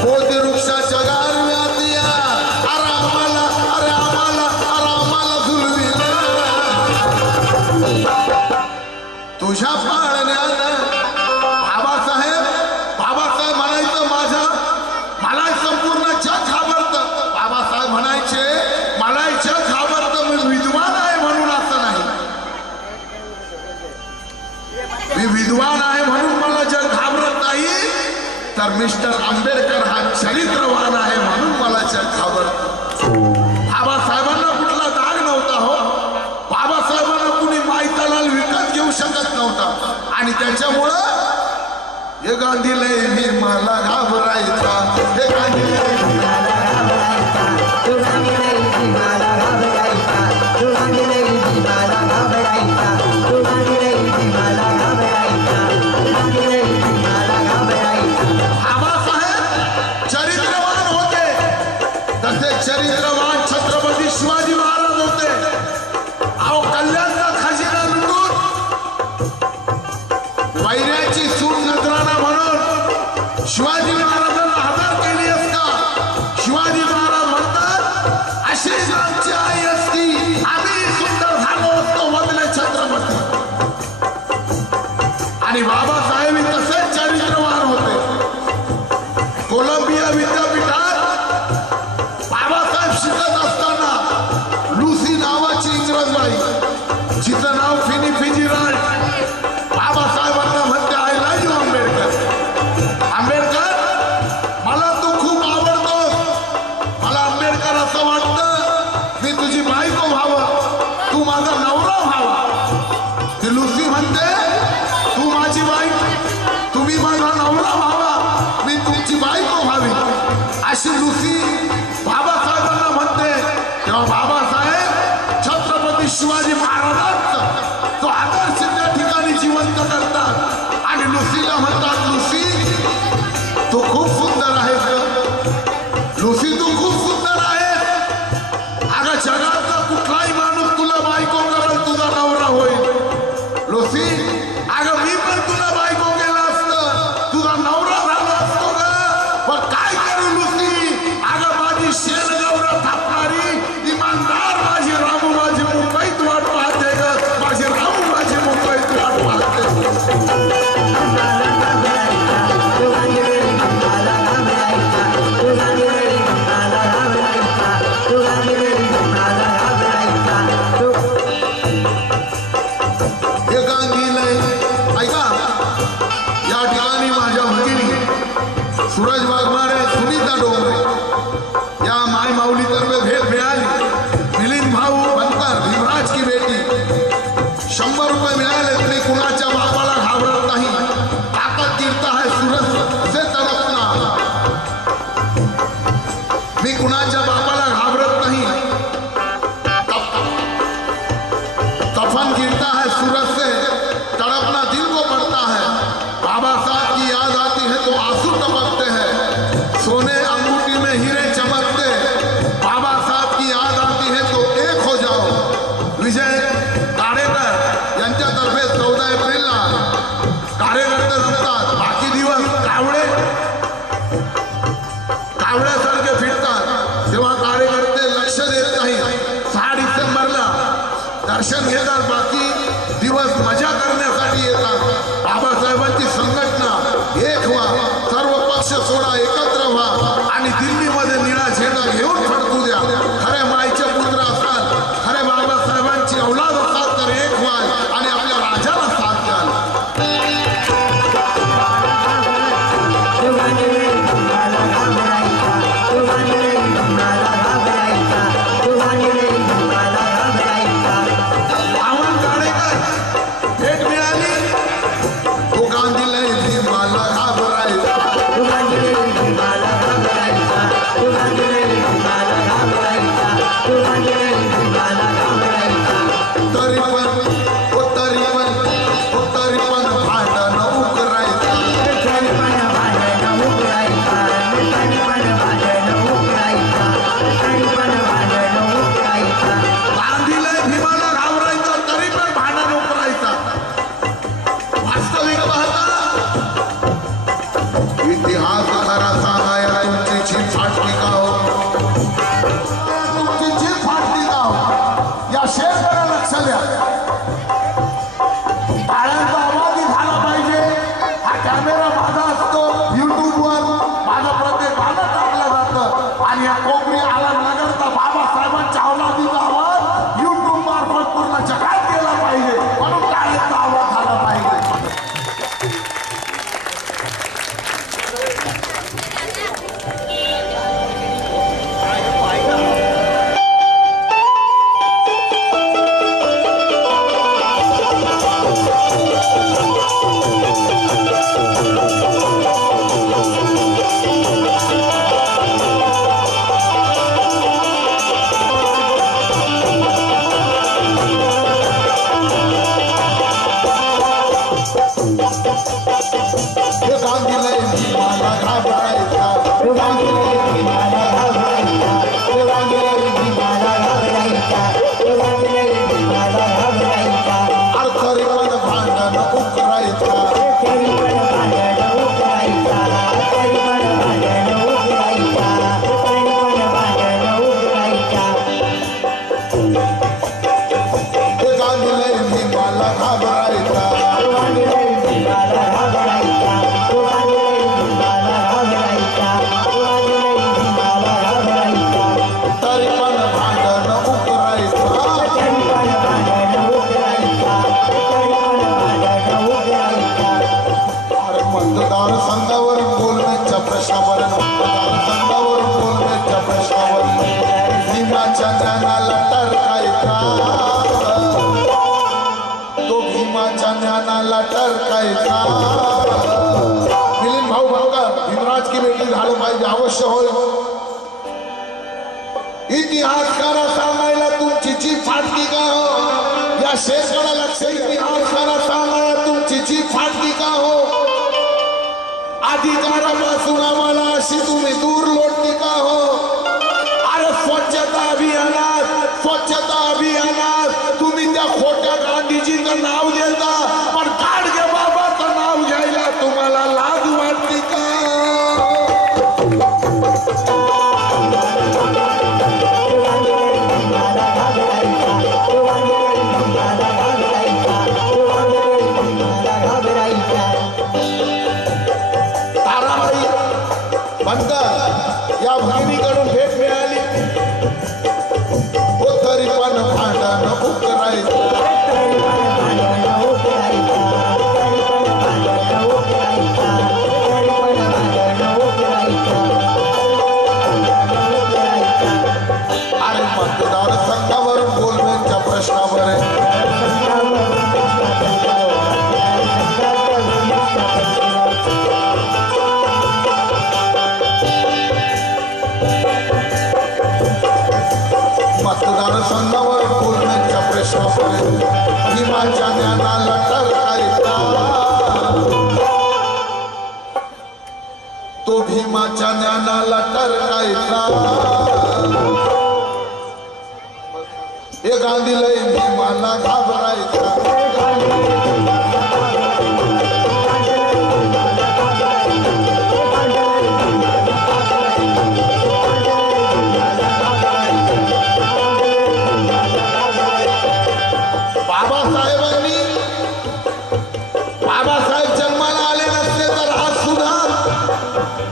बोधी वृक्षाच्या गारव्यातल्या आरामाला झुलविलं. तुझ्या पाळण्यानं बाबासाहेब म्हणायचं मला संपूर्ण जग घाबरतं. बाबासाहेब म्हणायचे मला जग घाबरतं. मी विद्वान आहे म्हणून असं नाही. मी विद्वान आहे म्हणून मला जग घाबरत नाही, तर मिस्टर आंबेडकर हा चरित्रवान आहे म्हणून मला जग घाबरत. बाबासाहेबांना कुठला दाग नव्हता हो. बाबासाहेबांना कुणी माईतालाल विकत घेऊ शकत नव्हता. आणि त्याच्यामुळं हे गांधी लय भीमाला घाबरायचा. हे गांधी लय भीमाला घाबरायचा. तू गांधी लय भीमाला घाबरायचा. तू गांधी लय भीमाला घाबरायचा. तू गांधी लय भीमाला घाबरायचा. तू गांधी लय भीमाला घाबरायचा. बाबासाहेब चरित्रवान होते, तसे चरित्रवान छत्रपती शिवाजी महाराज होते. अहो कल्याणचा खजिना लुटून वैऱ्याची सूट नजराना म्हणून शिवाजी महाराजांना हजर केली असता. शिवाजी महाराज म्हणतात अशी आमची आई असती आम्ही सुंदर झालो असतो वदले छत्रपती. आणि बाबासाहेब तसेच चरित्रवान होते. कोलंबिया विद्यापीठात बाबासाहेब शिकत असताना लुसी नावाची इंग्रजबाई, जिचं नाव फिनी फिजिराल्ड, बाबासाहेबांना म्हणते I love you Ambedkar. Ambedkar मला तू खूप आवडतोस. मला आंबेडकर असं वाटतं मी तुझी बायको व्हावं, तू माझा नवरा व्हावा. ती लुसी म्हणते तू माझी बायको, तुम्ही माझा नवरा व्हावा, मी तुमची बायको व्हावी. सूरज वाघमारे, सुनीता डोंगरे या माय माऊली तर्फे भेट मिळाली। मिलिंद भाऊ बनकर, भीमराज की बेटी, 100 रुपये मिळाले। तुम्ही कुणाच्या बापाला घाबरत नाही, ताकद गिरता है सूरज से तड़पना। मी कुणाच्या बापाला घाबरत नाही, कफन गिरता है सूरज से तड़पना दिल को पड़ता है। बाबा साहब की याद आती है तो आंसू टपकते हैं, सोने अंगूठी में हीरे चमकते। बाबा साहब की याद आती है तो एक हो जाओ। विजय कारेकर यांच्यातर्फे 14 एप्रिलला कार्यकर्ते रमतात, बाकी दिवस कावड्यासारखे फिरतात, तेव्हा कार्यकर्ते लक्ष देत नाही। 6 डिसेंबरला दर्शन घेतात, बाकी दिवस मजा करण्यासाठी येतात। बाबासाहेबांची संघटना एक व्हा, सर्व पक्ष सोडा, एकत्र व्हा आणि दिल्लीमध्ये निळा झेंडा घेऊन फडकू द्या। खरे मायचे पुत्र असाल, खरे बाबासाहेबांची औलाद असाल तर एक व्हाल आणि आपल्या राजाला साथ द्याल। रावण काळेकर भेट मिळाली, तो गांधीला भीमाला घाबरायचा। तरी पण भांडण उकरायचं। गांधीला भीमाला घाबरायचं, तरी पण भांडण उकरायचं। वास्तविक पाहता इतिहास खरा सांगाया तुमची जीभ फाटली का हो, तुमची जीभ फाटली का हो, या शेरकडे लक्ष द्या। टाळ्यांचा आवाजही झाला पाहिजे। हा कॅमेरा माझा असतो, युट्यूबवर माझं प्रत्येक गाणं टाकलं जातं आणि या कोकणी आला नगरचा बाबासाहेबांच्या औलादीचा आवाज युट्यूब मार्फत पूर्ण जगात गेला पाहिजे, म्हणून टाळ्यांचा आवाज झाला पाहिजे। हे गांधीला भीमाला घाबरायचा, तरी पण भांडण उकरायचा। हे गांधीला भीमाला घाबरायचा, तरी पण भांडण उकरायचा। अरे मतदार संघावर बोलण्याच्या प्रश्नावर, मतदार संघावर बोलण्याच्या प्रश्नावर भीमाच्या ज्ञानाला टरकायचा, तो भीमाच्या ज्ञानाला टरकायचा। मिलिंद भाऊ बनकर, भीमराज की बेटी झालं पाहिजे, अवश्य होय। इतिहासकारा सांगायला तुमची जीभ फाटली का हो, या शेषकडे लक्ष। इतिहासकारा सांगायला तुमची जीभ फाटली का हो, अधिकारापासून आम्हाला अशी तुम्ही दूर लोटली का हो। अरे स्वच्छता अभियानात तुम्ही त्या खोट्या गांधीजीचं नाव देता, पण गाडगे बाबाचं नाव घ्यायला तुम्हाला लाज वाटते का। ताराबाई बनकर या भगिनीकडून भेट मिळाली, हो तरी पण भांडण उकरायचं। भीमाच्या ज्ञानाला टरकायचा तो भीमाच्या ज्ञानाला टरकायचा हे गांधीला भीमाला घाबरायचा बाबासाहेब जन्माला आले नसते तर आज सुद्धा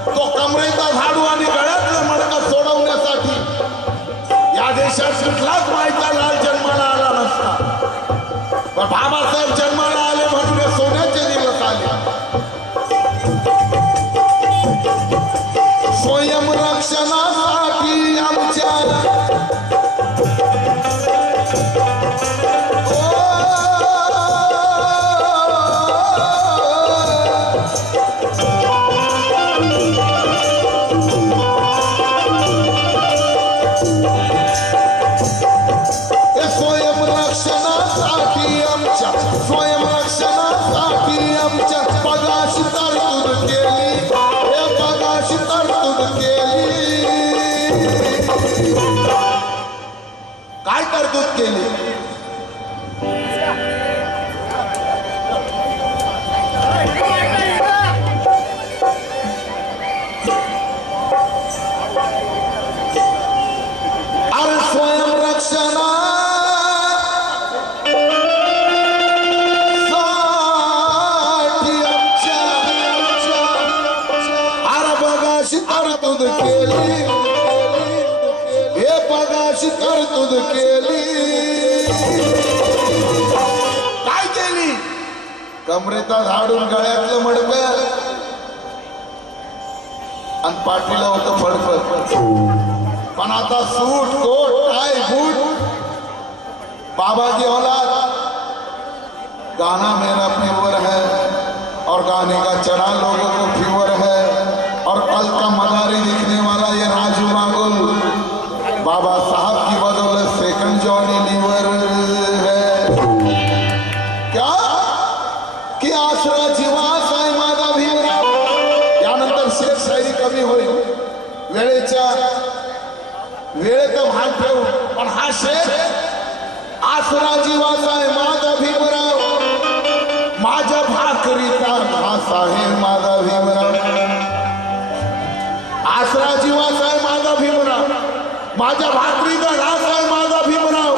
तो कमरेचा झाडू आणि गळ्यातलं मडकं सोडवण्यासाठी या देशात कुठलाच माईचा लाल जन्माला आला नसता पण बाबासाहेब जन्माला आले म्हणून हे सोन्याचे दिवस आले स्वयंरक्षणासाठी आमच्या स्वयंरक्षणासाठी आमच्या पगाशी तरतूद केली हे पगाशी तरतूद केली काय तरतूद केली अरे स्वयंरक्षणा तरतूद केली हे पगाशी तरतूद केली काय केली कमरेचा झाडून गळ्यातलं मडकं आणि पाठीला होतं फडकं पण आता सूट कोट टाय बूट बाबाजी औलाद गाना मेरा फीवर है और गाने का चढ़ा लोगों को फीवर है और कल का मदारी दिखने वाला ये राजू मांगुल बाबा साहब की बदौलत सेकंड जॉनी लीवर है क्या कि आसरा जीवा साई माझा भीमराव यानंतर शेर शायरी कमी होईल वेळेचं भान ठेवू पण हा शेर आसरा जीवा साई माझा भीमराव माझ्या भाकरीचा घास आहे माझा भीमराव आसरा जीवाचा आहे माझा भीमराव माझ्या भाकरीचा घास आहे माझा भीमराव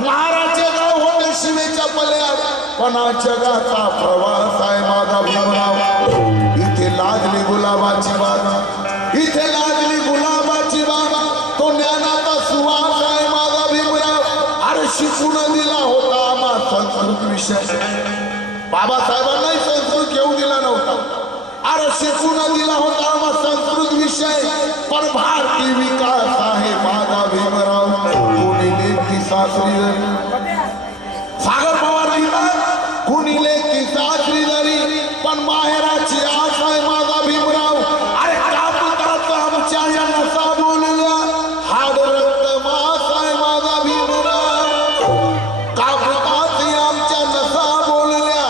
महाराजचे गाव होते शिवेच्या पल्यात पण जगाचा प्रवास आहे माझा भीमराव इथे लाजली गुलाबाची बाग इथे लाजली गुलाबाची बाग तो ज्ञानाचा सुवास आहे माझा भीमराव अरे शिकून दिला होता आम्हा संस्कृत विषय बाबासाहेबांनाही संस्कृत घेऊ दिला नव्हता अरे शिकून दिला होता आम्हा संस्कृत विषय पण भारतीय विकास आहे माझा भीमराव कोणी लेखी सासरी सागर पवार लिहितात कुणी लेखी सासरी जरी पण माहेराची आस आहे माझा भीमराव अरे कापुतात आमच्या या नसा बोलल्या हाड रक्त मास आहे माझा भीमराव कापुतात आमच्या नसा बोलल्या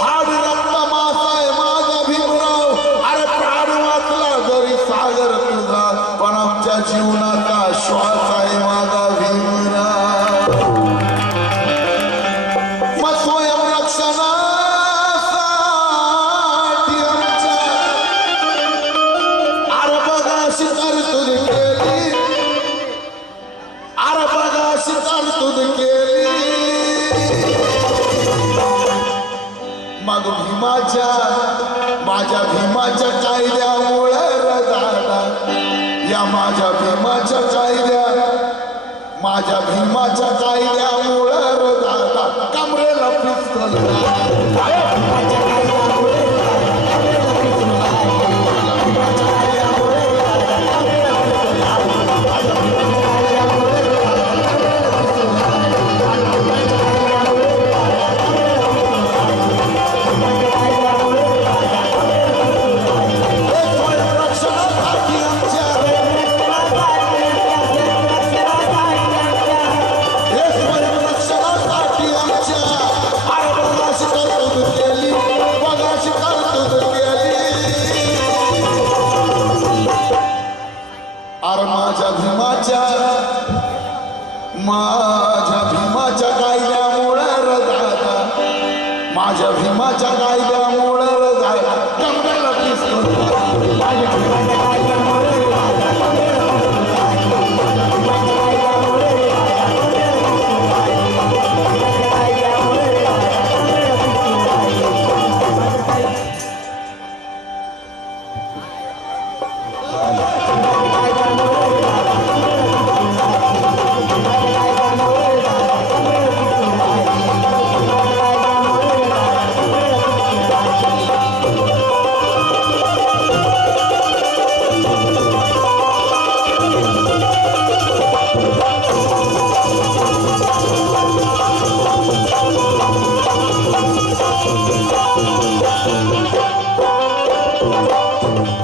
हाड रक्त मास आहे माझा भीमराव अरे प्राण वाचला जरी सागर तुझा पण आमच्या जीवनाचा श्वास आहे माझा भीमराव मग स्वयंरक्षणासाठी आमच्या अरे बघाशी तरतूद केली अरे बघाशी तरतूद केली मग माझ्या भीमाच्या कायद्यामुळे रदाडा या माझ्या भीमाच्या कायद्यामुळे रदाडा कमरेला पिस्तल माझ्या भीमाच्या कायद्यामुळे र दादा, माझ्या भीमाच्या कायद्यामुळे र दादा कमरेला पिस्तूल, माझ्या भीमाच्या कायद्यामुळे र दादा कमरेला पिस्तूल, भीमाच्या कायद्यामुळे र दादा कमरेला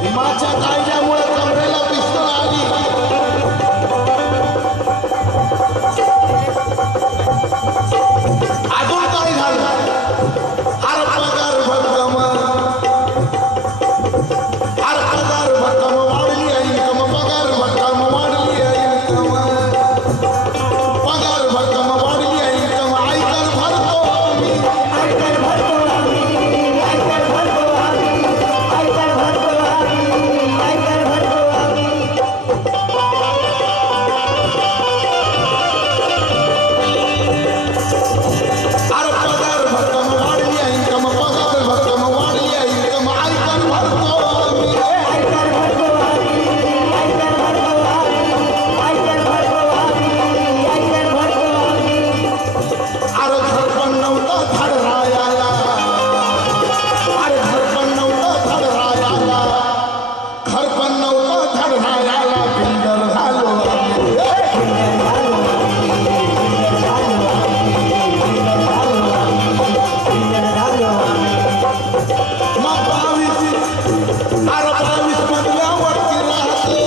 भीमाच्या कायद्यामुळे कमरेला पिस्तूल आली. अजून काय झालं? हर पगार भक्कम, हर पगार भक्कम वाढली आहे इन्कम, पगार भक्कम वाढली आहे इन्कम, पगार भक्कम वाढली आहे इन्कम, आयकर भरतो आम्ही, आयकर भरतो आम्ही, आयकर भरतो आम्ही, आयकर भरतो आम्ही, आयकर भरतो आम्ही. अरे पगार भक्कम वाढली आहे इन्कम, पगार भक्कम वाढली आहे इन्कम, आयकर भरतो आम्ही, आयकर भरतो आम्ही, आयकर भरतो आम्ही, आयकर भरतो आम्ही, आयकर भरतो आम्ही. अरे घर पण नव्हतं धड रायाला, अरे घर पण नव्हतं धड रायाला, घर पण नव्हतं धड रायाला, बिल्डर झालो आम्ही, बिल्डर झालो आम्ही, बिल्डर झालो आम्ही, बिल्डर झालो आम्ही, बिल्डर झालो आम्ही. मग 22 मधल्यावरती राहतो,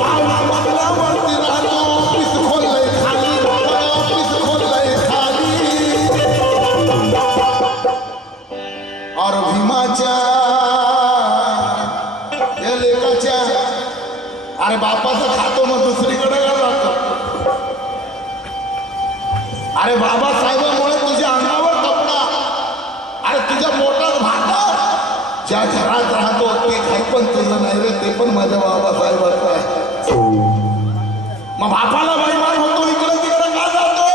22 मधल्यावरती राहतो, ऑफिस खोललंय खाली, ऑफिस खोललंय खाली. और भीमाच्या या लेकाच्या, अरे बापाचं खातो मग दुसरीकडे का जातो? अरे बाबासाहेबांमुळे तुझ्या अंगावर कपडा, अरे तुझ्या पोटात भाकर, ज्या घरात राहतो ते काही पण तुझं नाही रे, ते पण माझ्या बाबासाहेबाचं आहे. मग बापाला बैमान होतो, इकडे तिकडे का जातो?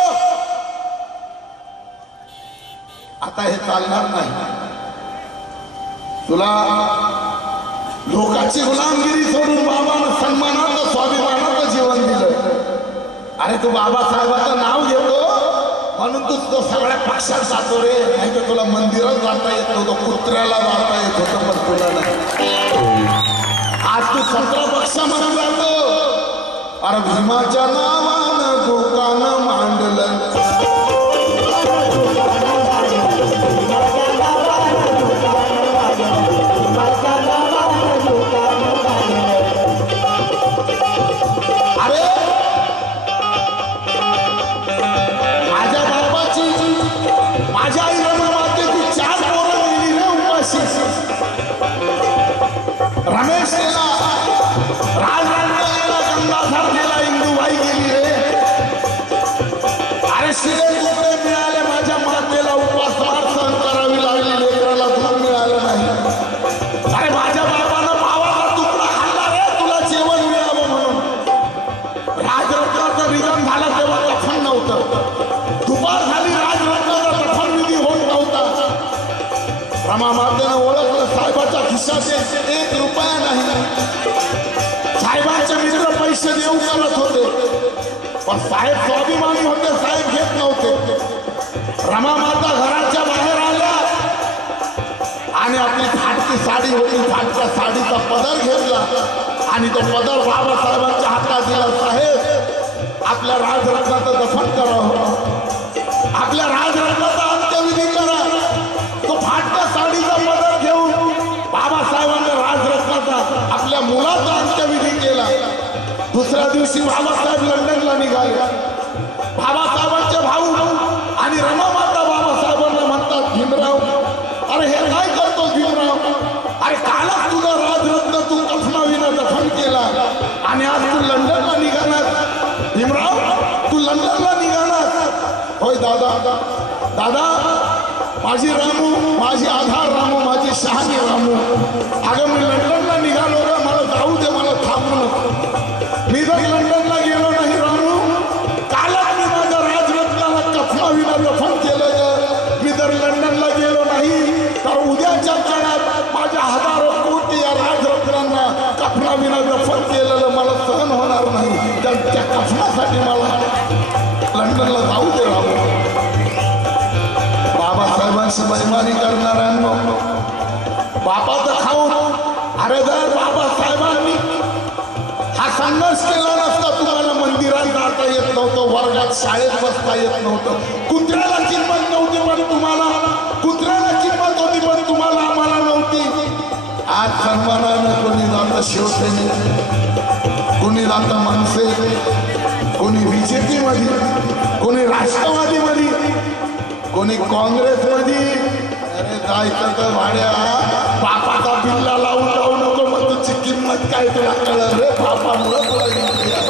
आता हे चालणार नाही. तुला लोकांची गुलामगिरी सोडून बाबानं सन्मानाचं स्वाभिमानाचं जीवन दिलं. अरे तू बाबासाहेबाचं नाव घेतो म्हणून तू तो सगळ्या पक्षात जातो रे, नाही तर तुला मंदिरात जाता येत नव्हतं, कुत्र्याला जाता येत होतं, पण तुला नाही. आज तू 17 पक्षामध्ये जातो. अरे भीमाच्या नावानं दुकान मांडलं, अरे माझ्या बाबाची, माझ्या आई रमामातेची 4 पोरं गेली रे उपाशी. रमेश गेला, राजरत्न गेला, गंगाधर गेला, इंदुबाई गेली रे. अरे शिळे तुकडे मिळाले माझ्या मातेला, उपासमार सहन करावी लागली, लेकराला दूध मिळालं नाही. अरे माझ्या बाबानं मावाचा तुकडा खाल्ला रे, तुला जेवण मिळावं म्हणून. राजरत्नाचं निधन झालं तेव्हा कफन नव्हतं, दुपार झाली राजरत्नाचा कफन विधी होत नव्हता. रमामातेनं ओळखलं साहेबाच्या खिशात 1 रुपया नाही. साहेबांचे मित्र पैसे देऊ करत होते, पण साहेब स्वाभिमानी होते, साहेब घेत नव्हते. रमामाता घराच्या बाहेर आल्या आणि आपली फाटकी साडी होती, फाटक्या साडीचा पदर घेतला आणि तो पदर बाबासाहेबांच्या हातात दिला. साहेब आपल्या राजरत्नाचं दफन करावं, आपल्या राजरत्नाचा अंत्यविधी करा. तो फाटक्या साडीचा पदर घेऊन बाबासाहेबांनी राजरत्नाचा आपल्या मुलाचा अंत्यविधी केला. दुसऱ्या दिवशी बाबासाहेब लंडनला निघाले. बाबासाहेबांचे भाऊ आणि रमामाता बाबासाहेबांना म्हणतात, भीमराव, अरे हे काय करतो भीमराव? अरे कालच तुझा राजरत्न तू कफनाविना दफन केला आणि आज तू लंडन दादा माझी रामू, माझी आधार रामू, माझी शहाणी रामू. अगं मी लंडनला निघालो ग, मला जाऊ दे, मला थांबू नको. मी जर लंडनला गेलो नाही रामू, कालच मी माझ्या राजरत्नाला कफनाविना दफन केलं ग. मी जर लंडनला गेलो नाही तर उद्याच्या काळात माझ्या हजारो कोटी या राजरत्नांना कफनाविना दफन केलेलं मला सहन होणार नाही. त्या कफनासाठी मला लंडनला जाऊ दे रामू. बाबासाहेबांशी बेईमानी करणाऱ्यांनो, बापाचं खाऊन, अरे जर बाबासाहेबांनी हा संघर्ष केला नसता, तुम्हाला मंदिरात जाता येत नव्हतं, वर्गात शाळेत बसता येत नव्हतं. कुत्र्याला किंमत नव्हती पण तुम्हाला, कुत्र्याला किंमत होती पण तुम्हाला आम्हाला नव्हती. आज सन्मानानं कोणी जातं शिवसेनेत, कोणी जातं मनसे, कोणी बीजेपी मध्ये, कोणी राष्ट्रवादीमध्ये, कोणी काँग्रेसमध्ये. अरे जायचं तर भाड्या, बापाचा बिल्ला लावून जाऊ नको, मग तुझी किंमत काय तुला कळलं रे. बापामुळं तुला किंमत आहे.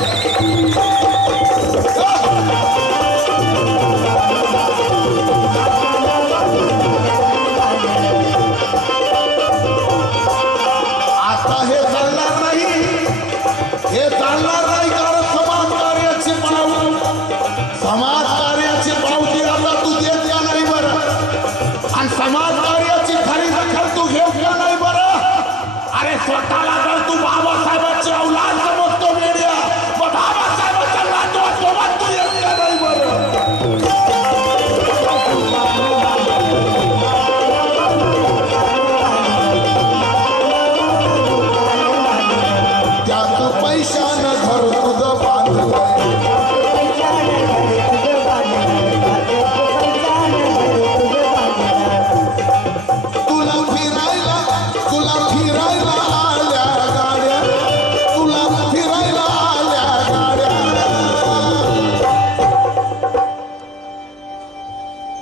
आता हे चालणार नाही, हे चालणार नाही. कारण समाज कार्याची पावती, समाज कार्याची पावती आता तू देत का नाही बरं, आणि समाज कार्याची खरी दखल तू घेत का नाही बरं. अरे स्वतःला जर तू बाबासाहेबांची औलाद समजतो मीडिया, मग बाबासाहेबांच्या नातवासोबत तू येत का नाही बरं. त्यात पैशानं घर तुझं बांधलंय, तुला फिरायला, तुला फिरायला आल्या गाड्या, तुला फिरायला आल्या गाड्या.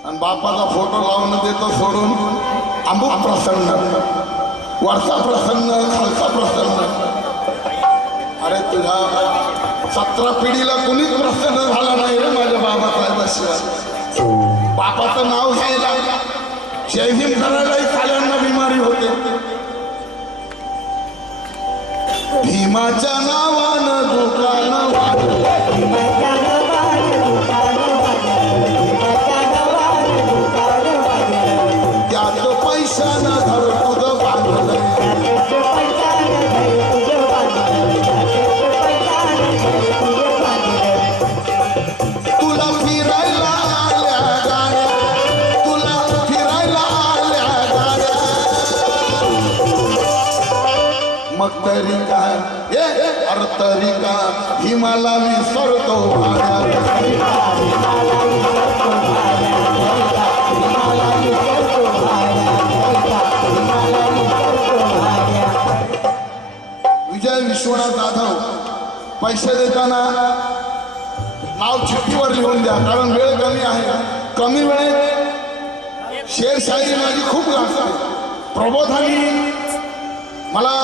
आणि बापाचा फोटो लावून देतो सोडून, अमुक प्रसन्न, वरचा प्रसन्न, खालचा प्रसन्न. अरे तुझ्या 17 पिढीला कुणीच प्रसन्न झाला नाही रे माझ्या बाबासाहेबाशिवाय. बापाचं नाव घ्यायला, जय भीम करायलाही साल्यांना बिमारी होते. भीमाच्या नावानं दुकान वाढलं, त्यात पैशानं घर तुझं बांधलंय. तुला फिरायला आल्या गाड्या, तुला फिरायला आल्या गाड्या. मग तरी काय, अरे तरी का हिमाला विसरतो विजय विश्वनाथ जाधव. पैसे देताना नाव चिठ्ठीवर लिहून द्या, कारण वेळ कमी आहे. कमी वेळेत शेरशायरी माझी खूप जास्त आहे. प्रबोधानी मला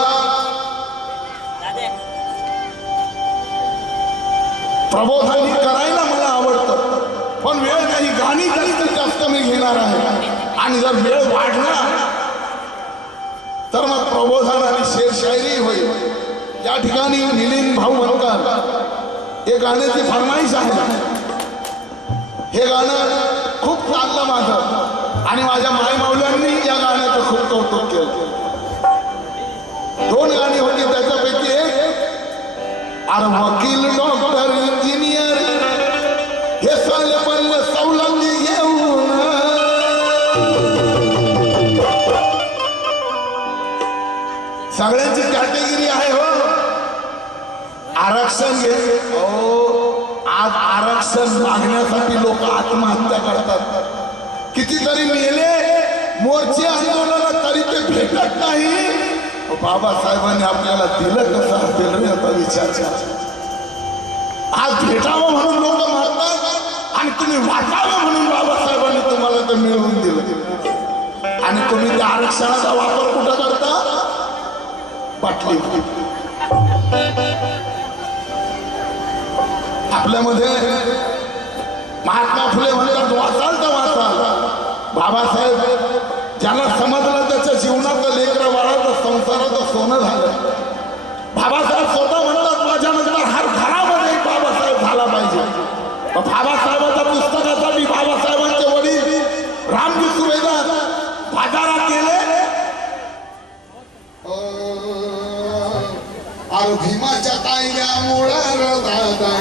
प्रबोधानी करायला मला आवडतं, पण वेळ नाही. गाणी जास्तीत जास्त मी घेणार आहे, आणि जर वेळ वाढला तर मग प्रबोधन आणि शेरशायरी होईल. या ठिकाणी मिलिंद भाऊ म्हणतात, हे गाण्याची फरमाईश आहे. हे गाणं खूप चाललं माझं, आणि माझ्या मायमाऊल्यांनी या गाण्याचं खूप कौतुक केलं. 2 गाणी होती, त्याच्यापैकी एक, अरे वकील, डॉक्टर, इंजिनियर हे साले पडले सवलती घेऊन, सगळ्यांची कॅटेगरी आहे हो. आरक्षण घे. आज आरक्षण मागण्यासाठी लोक आत्महत्या करतात. कितीतरी मेले मोर्चे आंदोलन, तरी ते भेटत नाही. बाबासाहेबांनी आपल्याला दिलं कसं असेल रे, आता विचार करा. आज भेटावं म्हणून लोक मारतात, आणि तुम्ही वाटावं म्हणून बाबासाहेबांनी तुम्हाला ते मिळवून दिलं. आणि तुम्ही त्या आरक्षणाचा वापर कुठं करता? बाटली. आपल्यामध्ये महात्मा फुले म्हणतात वाचाल तर वाचाल. बाबासाहेब ज्याला समजलं त्याच्या जीवनाचं लेकरं बाळाचं संसाराचं सोनं झालं. बाबासाहेब स्वतः म्हणतात माझ्या नंतर हर घरामध्ये एक बाबासाहेब झाला पाहिजे. बाबासाहेबांच्या पुस्तकासाठी बाबासाहेबांचे वडील रामजी सुभेदार बाजारात गेले. अरे भीमाच्या कायद्यामुळं र दादा,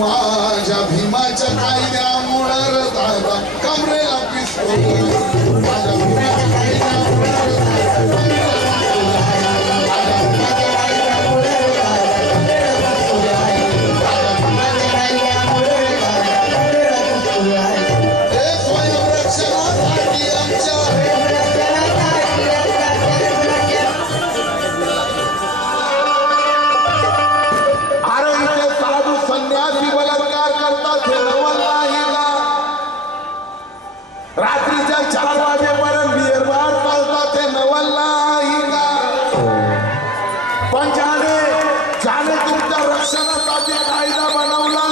माझ्या भीमाच्या कायद्यामुळं र दादा कमरेला पिस्तूल. माझ्या भीमाच्या कायद्यामुळं र रात्रीच्या 4 वाजेपर्यंत बिअर बार चालतात हे नवललाही का. पण ज्याने तुमच्या रक्षणासाठी कायदा बनवला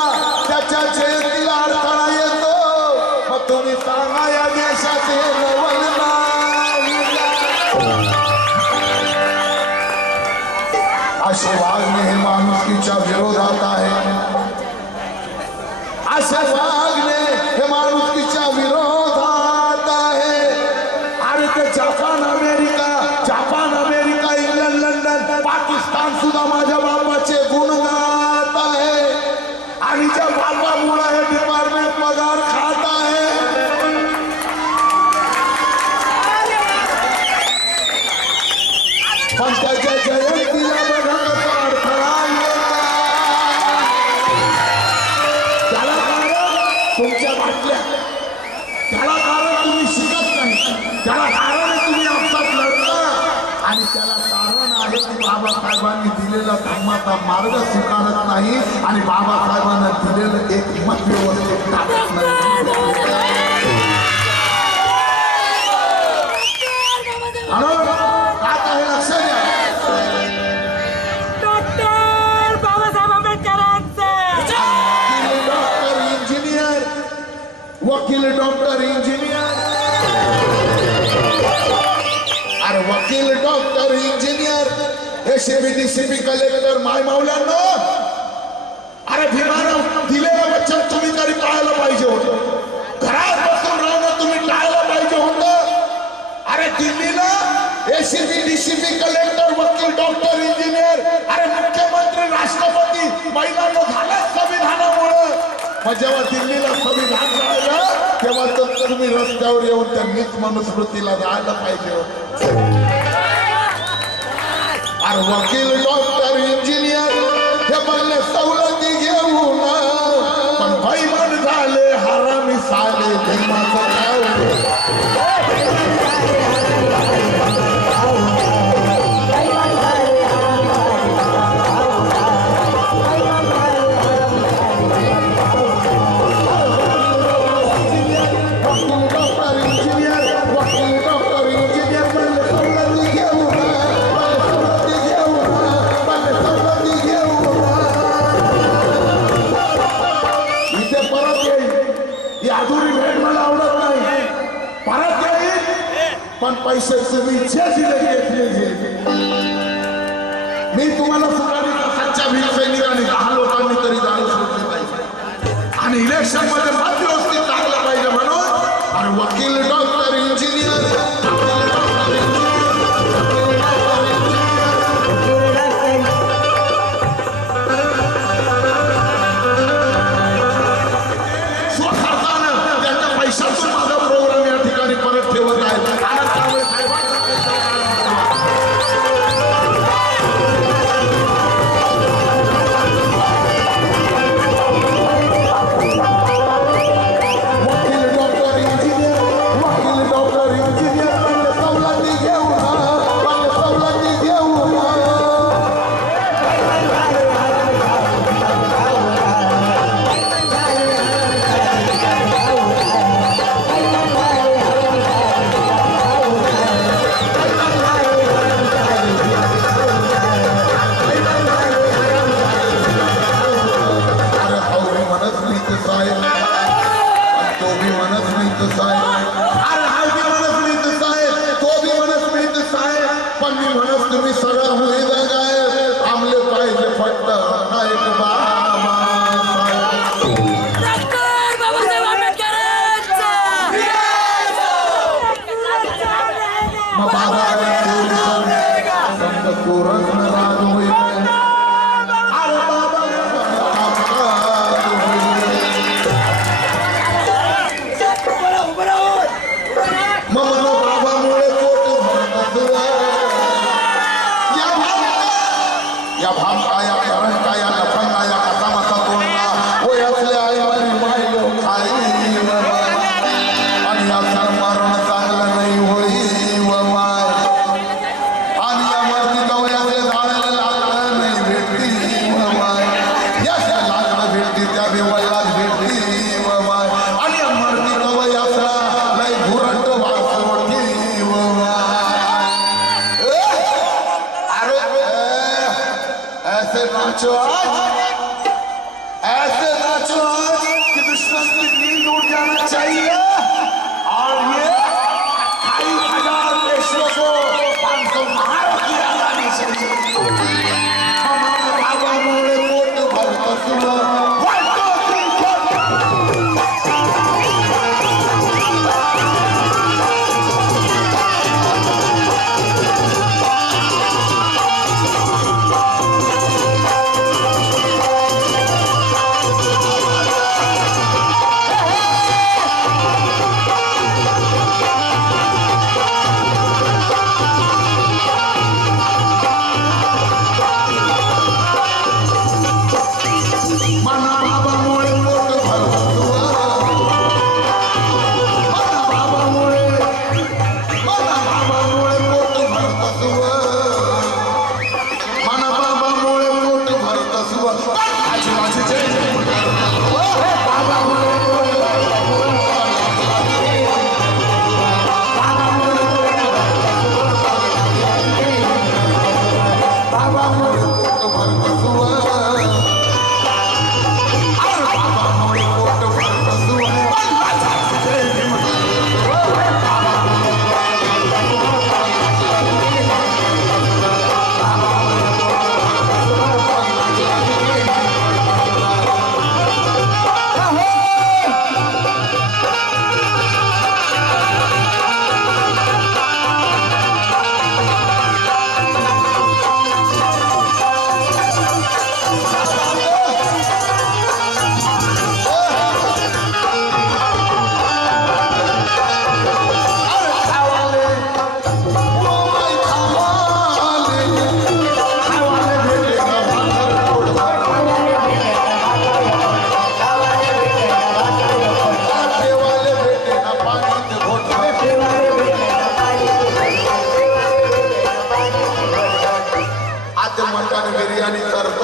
त्याच्या जयंतीला अडथळा येतो. मग तुम्ही सांगा या देशात हे नवललाही का. असे वागणे हे माणुसकीच्या विरोधात आहे. असे वागणे हे माणुसकीच्या विरोधात आहे. आणि ते Japan America England London Pakistan सुद्धा माझ्या बापाचे गुण गात आहे. आणि ज्या बापामुळे हे डिपार्टमेंट पगार खात आहे. पण त्याच्या जयंतीला बघा कसा अडथळा येतो. त्याला कारण तुमच्या बाटल्या, त्याला कारण तुम्ही शिकत नाही, त्याला कारण आहे तुम्ही आपसात लढता. आणि त्याला कारण आहे की बाबासाहेबांनी दिलेला धर्माचा मार्ग स्वीकारत नाही आणि बाबासाहेबांना दिलेलं एक मत व्यवस्थित टाकत नाही. आता हे लक्षात घ्या. डॉक्टर बाबासाहेब आंबेडकरांचे वकील डॉक्टर इंजिनियर. अरे वकील doctor engineer ACB DCP collector माय मावल्यांनो. अरे भीमानं दिलेलं वचन तुम्ही तरी टाळलं पाहिजे होतं. घरात बसून राहणं तुम्ही टाळलं पाहिजे होतं. अरे दिल्लीला एसीबी डीसीपी कलेक्टर वकील डॉक्टर इंजिनियर. अरे मुख्यमंत्री राष्ट्रपती महिलांना झालं संविधानामुळं. मग जेव्हा दिल्लीला संविधान झालं तेव्हा तर तुम्ही रस्त्यावर येऊन त्या नीच मनुस्मृतीला जायला पाहिजे होतं. अरे वकील डॉक्टर इंजिनियर हे म्हणले सवलती घेऊन पण बैमान झाले हरामी साले धर्माचं नाव. पण पैशाची इच्छा मी तुम्हाला सुधारित सच्चा भीम सैनिकांनी 10 लोकांनी तरी जाणून सोडले पाहिजे आणि इलेक्शन मध्ये मत व्यवस्थित चाललं पाहिजे म्हणून. आणि वकील डॉक्टर इंजिनियर स्वखर्चानं त्यांच्या पैशातून माझा प्रोग्राम या ठिकाणी परत ठेवत आहे. वकील डॉक्टर इंजिनियर सगळं होईल काय थांबले पाहिजे फक्त नाईक बाबा डॉक्टर बाबासाहेब आंबेडकरांचा मग बाबा समजा तोरण राज होईल अरे बाबा मग बाबामुळे पोट भरत या भामकाया करंकाया लफंगाया कसा मसा तोंडला होय असल्या आईवाली मायलो खाई आणि या मरण चांगलं नाही होई व माय आणि या मर्दी दवयातले झाडाला लाकडं नाही भेटती व माय याच्या लाकडं भेटती त्या बेवळात भेटती व माय आणि या मर्दी दवयाचा लय घुरट वासवटी व माय अरे ऐसे नाचो आज कि दुश्मन की नींद उड़ जाना चाहिए और ये 28,000 देशों को 500 मार किया जानी चाहिए हमारे बाबा मोड़े पोट भरत सुबह 1 2 3 4 मना बाबा मोड़े पोट भरत मना बाबा मोड़े पोट भरत मना बाबा मोड़े पोट भरत आजूबाजू बाबा मोड़े पोट बाबा मोड़े पोट भरत मटन बिर्याणी करत